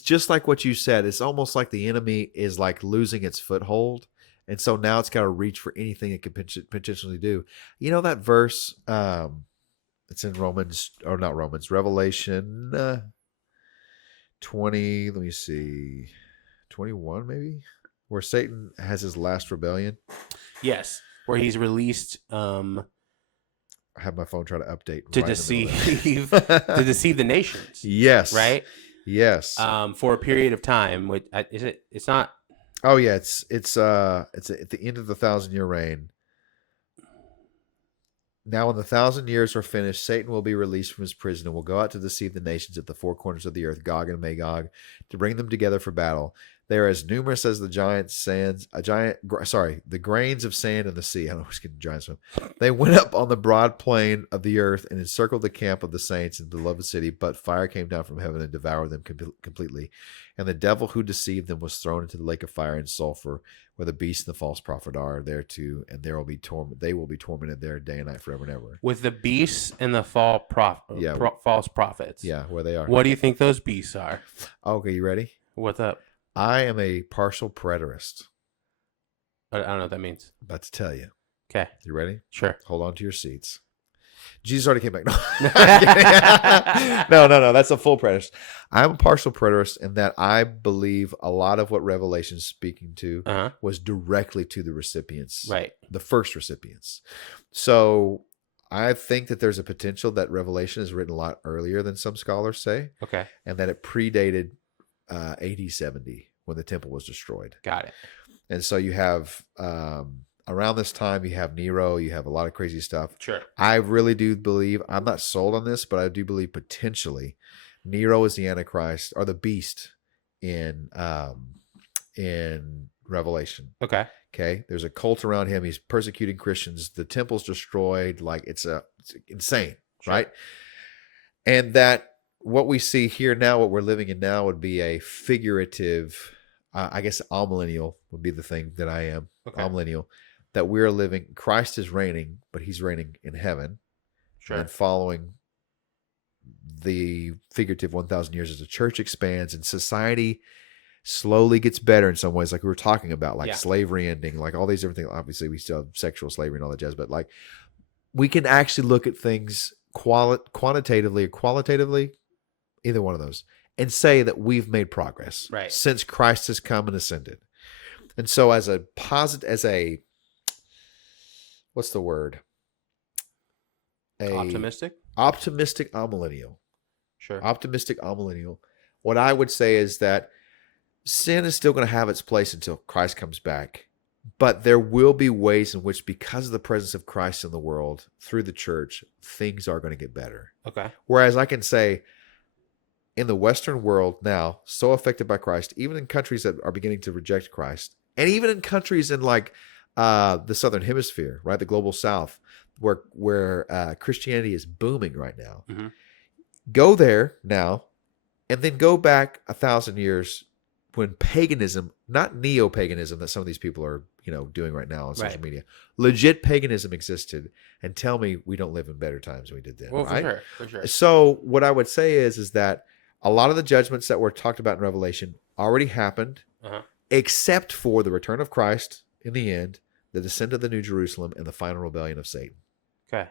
just like what you said. It's almost like the enemy is like losing its foothold. And so now it's got to reach for anything it could potentially do. You know that verse, it's in Revelation 20, let me see, 21 maybe, where Satan has his last rebellion. Yes, where he's released. I have my phone try to update to deceive to deceive the nations. Yes. Right. Yes. For a period of time. Which is it? It's not. Oh yeah, it's at the end of the 1,000-year reign. Now, when the 1,000 years are finished, Satan will be released from his prison and will go out to deceive the nations at the four corners of the earth, Gog and Magog, to bring them together for battle. They are as numerous as the the grains of sand in the sea. I don't know who's getting giants from. They went up on the broad plain of the earth and encircled the camp of the saints and the beloved city, but fire came down from heaven and devoured them completely. And the devil who deceived them was thrown into the lake of fire and sulfur, where the beast and the false prophet are there too, and there will be they will be tormented there day and night forever and ever. With the beasts and the false prophets. Yeah, where they are. What do you think those beasts are? Okay, you ready? What's up? I am a partial preterist. I don't know what that means. About to tell you. Okay. You ready? Sure. Hold on to your seats. Jesus already came back. No. That's a full preterist. I'm a partial preterist in that I believe a lot of what Revelation is speaking to was directly to the recipients. Right. The first recipients. So I think that there's a potential that Revelation is written a lot earlier than some scholars say. Okay. And that it predated AD 70 when the temple was destroyed. Got it. And so you have around this time you have Nero, you have a lot of crazy stuff. Sure. I really do believe, I'm not sold on this, but I do believe potentially Nero is the Antichrist or the beast in Revelation. Okay. Okay. There's a cult around him. He's persecuting Christians. The temple's destroyed. Like it's insane. Sure. Right. And that what we see here now, what we're living in now, would be a figurative, I guess amillennial would be the thing that I am. Okay. Amillennial, that we're living, Christ is reigning, but he's reigning in heaven. Sure. And following the figurative 1,000 years as the church expands and society slowly gets better in some ways, like we were talking about, like slavery ending, like all these different things. Obviously, we still have sexual slavery and all that jazz, but like we can actually look at things quantitatively or qualitatively, either one of those, and say that we've made progress since Christ has come and ascended. And so as a what's the word? Optimistic amillennial. Sure. Optimistic amillennial. What I would say is that sin is still going to have its place until Christ comes back. But there will be ways in which, because of the presence of Christ in the world, through the church, things are going to get better. Okay. Whereas I can say, in the Western world now, so affected by Christ, even in countries that are beginning to reject Christ, and even in countries in like the Southern Hemisphere, right, the global South, where Christianity is booming right now. Mm-hmm. Go there now, and then go back 1,000 years when paganism, not neo-paganism that some of these people are doing right now on social media, legit paganism existed, and tell me we don't live in better times than we did then. Well, right? For sure. So what I would say is that a lot of the judgments that were talked about in Revelation already happened, except for the return of Christ in the end, the descent of the New Jerusalem, and the final rebellion of Satan. Okay.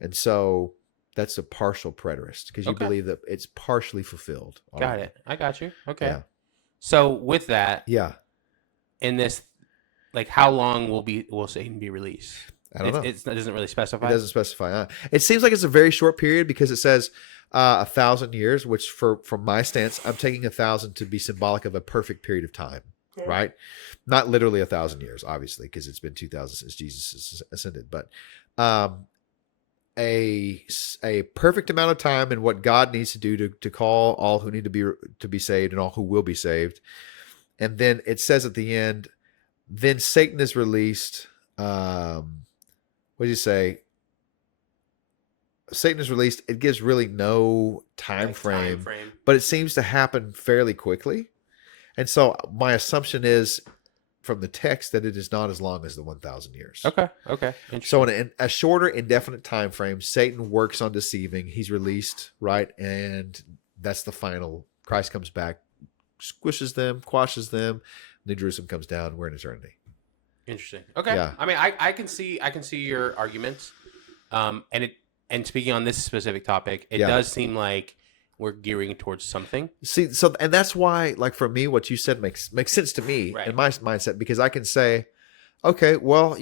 And so that's a partial preterist, because you believe that it's partially fulfilled already. Got it. I got you. Okay. Yeah. So with that, in this, like, how long will Satan be released? I don't know. It doesn't really specify. It doesn't specify. It seems like it's a very short period, because it says 1,000 years, which from my stance, I'm taking 1,000 to be symbolic of a perfect period of time, right? Not literally 1,000 years, obviously, because it's been 2,000 since Jesus has ascended, but a perfect amount of time in what God needs to do to call all who need to be saved and all who will be saved. And then it says at the end, then Satan is released. What did you say? Satan is released. It gives really no time frame, but it seems to happen fairly quickly. And so my assumption is from the text that it is not as long as the 1,000 years. Okay. So in a shorter, indefinite time frame, Satan works on deceiving. He's released, right? And that's the final. Christ comes back, squishes them, quashes them. New Jerusalem comes down. We're in eternity. Interesting. Okay. Yeah. I mean, I can see your arguments. And speaking on this specific topic, it does seem like we're gearing towards something. See, and that's why, like, for me, what you said makes sense to me in my mindset, because I can say, okay, well,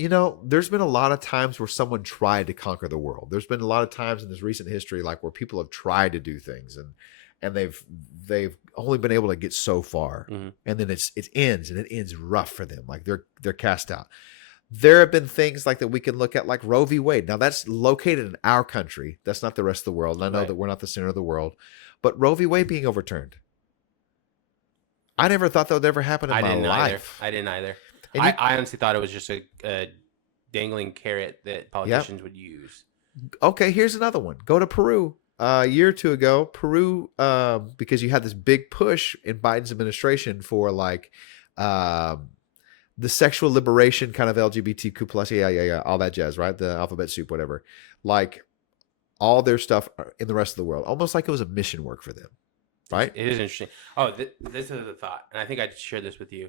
there's been a lot of times where someone tried to conquer the world. There's been a lot of times in this recent history, like, where people have tried to do things and they've only been able to get so far, and then it ends rough for them, like they're cast out. There have been things like that we can look at, like Roe v. Wade. Now, that's located in our country. That's not the rest of the world. And I know that we're not the center of the world. But Roe v. Wade being overturned. I never thought that would ever happen in my life. I didn't either. I honestly thought it was just a dangling carrot that politicians would use. Okay, here's another one. Go to Peru. A year or two ago, Peru, because you had this big push in Biden's administration for like the sexual liberation kind of LGBTQ plus, all that jazz, right? The alphabet soup, whatever. Like all their stuff in the rest of the world, almost like it was a mission work for them, right? It is interesting. Oh, this is the thought, and I think I shared this with you.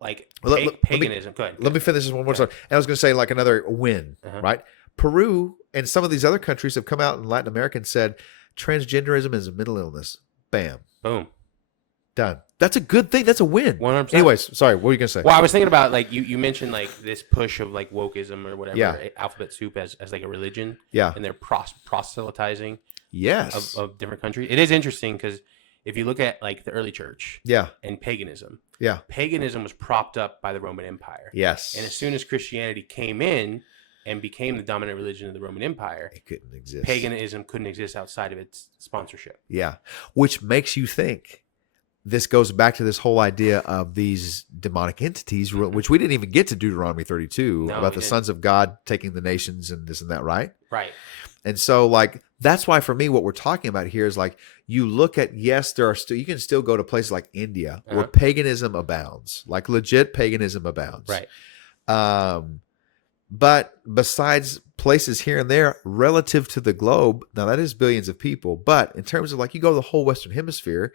Like paganism. Go ahead. Let me finish this one more time. And I was going to say like another win, right? Peru and some of these other countries have come out in Latin America and said transgenderism is a mental illness. Bam. Boom. Done. That's a good thing. That's a win. 100%. Anyways, sorry. What were you going to say? Well, I was thinking about like you mentioned like this push of like wokeism or whatever, alphabet soup as like a religion. Yeah. And they're proselytizing. Yes. Of different countries. It is interesting because if you look at like the early church. Yeah. And paganism. Yeah. Paganism was propped up by the Roman Empire. Yes. And as soon as Christianity came in and became the dominant religion of the Roman Empire, it couldn't exist. Paganism couldn't exist outside of its sponsorship. Yeah. Which makes you think this goes back to this whole idea of these demonic entities, which we didn't even get to Deuteronomy 32 about the sons of God taking the nations and this and that, right? Right. And so like, that's why for me, what we're talking about here is like, you look at, yes, there are still, you can still go to places like India where paganism abounds, like legit paganism abounds. Right. But besides places here and there relative to the globe, now that is billions of people, but in terms of like, you go to the whole Western hemisphere,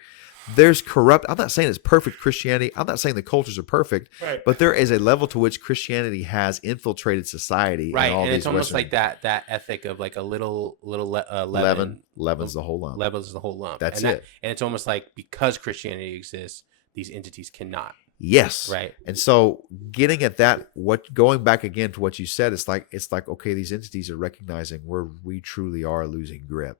there's corrupt. I'm not saying it's perfect Christianity. I'm not saying the cultures are perfect, but there is a level to which Christianity has infiltrated society. Right, and it's almost like that ethic of like a little leaven leavens the whole lump. Levels the whole lump. That's it. And it's almost like because Christianity exists, these entities cannot. Yes. Right. And so getting at that, going back again to what you said, it's like, okay, these entities are recognizing where we truly are losing grip.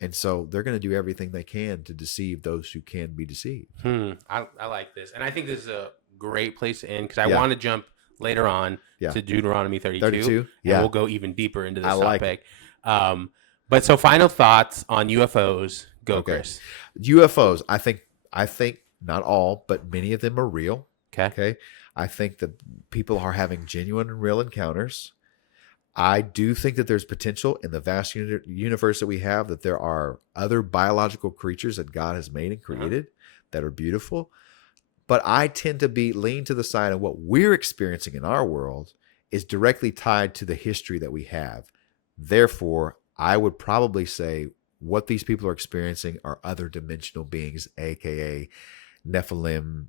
And so they're going to do everything they can to deceive those who can be deceived. I like this. And I think this is a great place to end because I want to jump later on to Deuteronomy 32. And we'll go even deeper into this topic. But so final thoughts on UFOs. Go, Chris. UFOs, I think not all, but many of them are real. Okay. I think that people are having genuine and real encounters. I do think that there's potential in the vast universe that we have, that there are other biological creatures that God has made and created that are beautiful. But I tend to lean to the side of what we're experiencing in our world is directly tied to the history that we have. Therefore, I would probably say what these people are experiencing are other dimensional beings, aka Nephilim,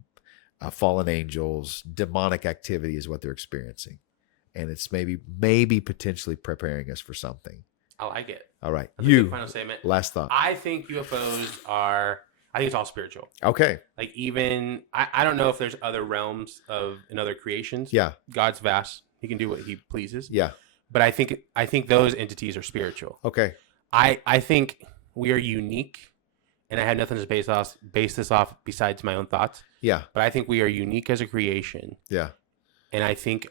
fallen angels, demonic activity is what they're experiencing. And it's maybe potentially preparing us for something. I like it. All right. That's a good final statement. Last thought. I think UFOs I think it's all spiritual. Okay. Like even, I don't know if there's other realms in other creations. Yeah. God's vast. He can do what he pleases. Yeah. But I think those entities are spiritual. Okay. I think we are unique, and I had nothing to base this off besides my own thoughts. Yeah. But I think we are unique as a creation. Yeah. And I think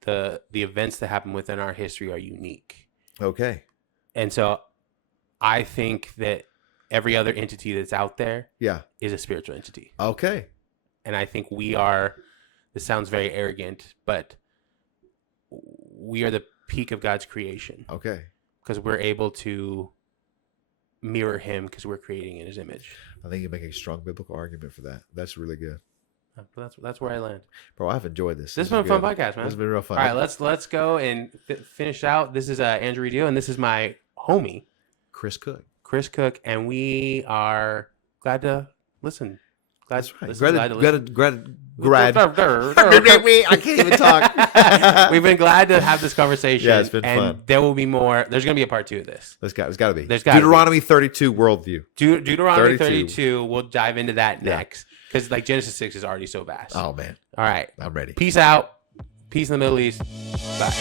the events that happen within our history are unique. Okay. And so I think that every other entity that's out there is a spiritual entity. Okay. And I think we are, this sounds very arrogant, but we are the peak of God's creation. Okay. Because we're able to mirror him because we're creating in his image. I think you make a strong biblical argument for that. That's really good. That's where I land. Bro, I've enjoyed this. This has been a fun podcast, man. This has been real fun. All right, let's go and finish out. This is Mrradillo, and this is my homie, Chris Cook, and we are glad to listen. That's right. Glad to listen. I can't even talk. We've been glad to have this conversation. Yeah, it's been fun. There will be more. There's going to be a part 2 of this. There's got to be. Deuteronomy 32 worldview. Deuteronomy 32. We'll dive into that next. Because like Genesis 6 is already so vast. Oh, man. All right. I'm ready. Peace out. Peace in the Middle East. Bye.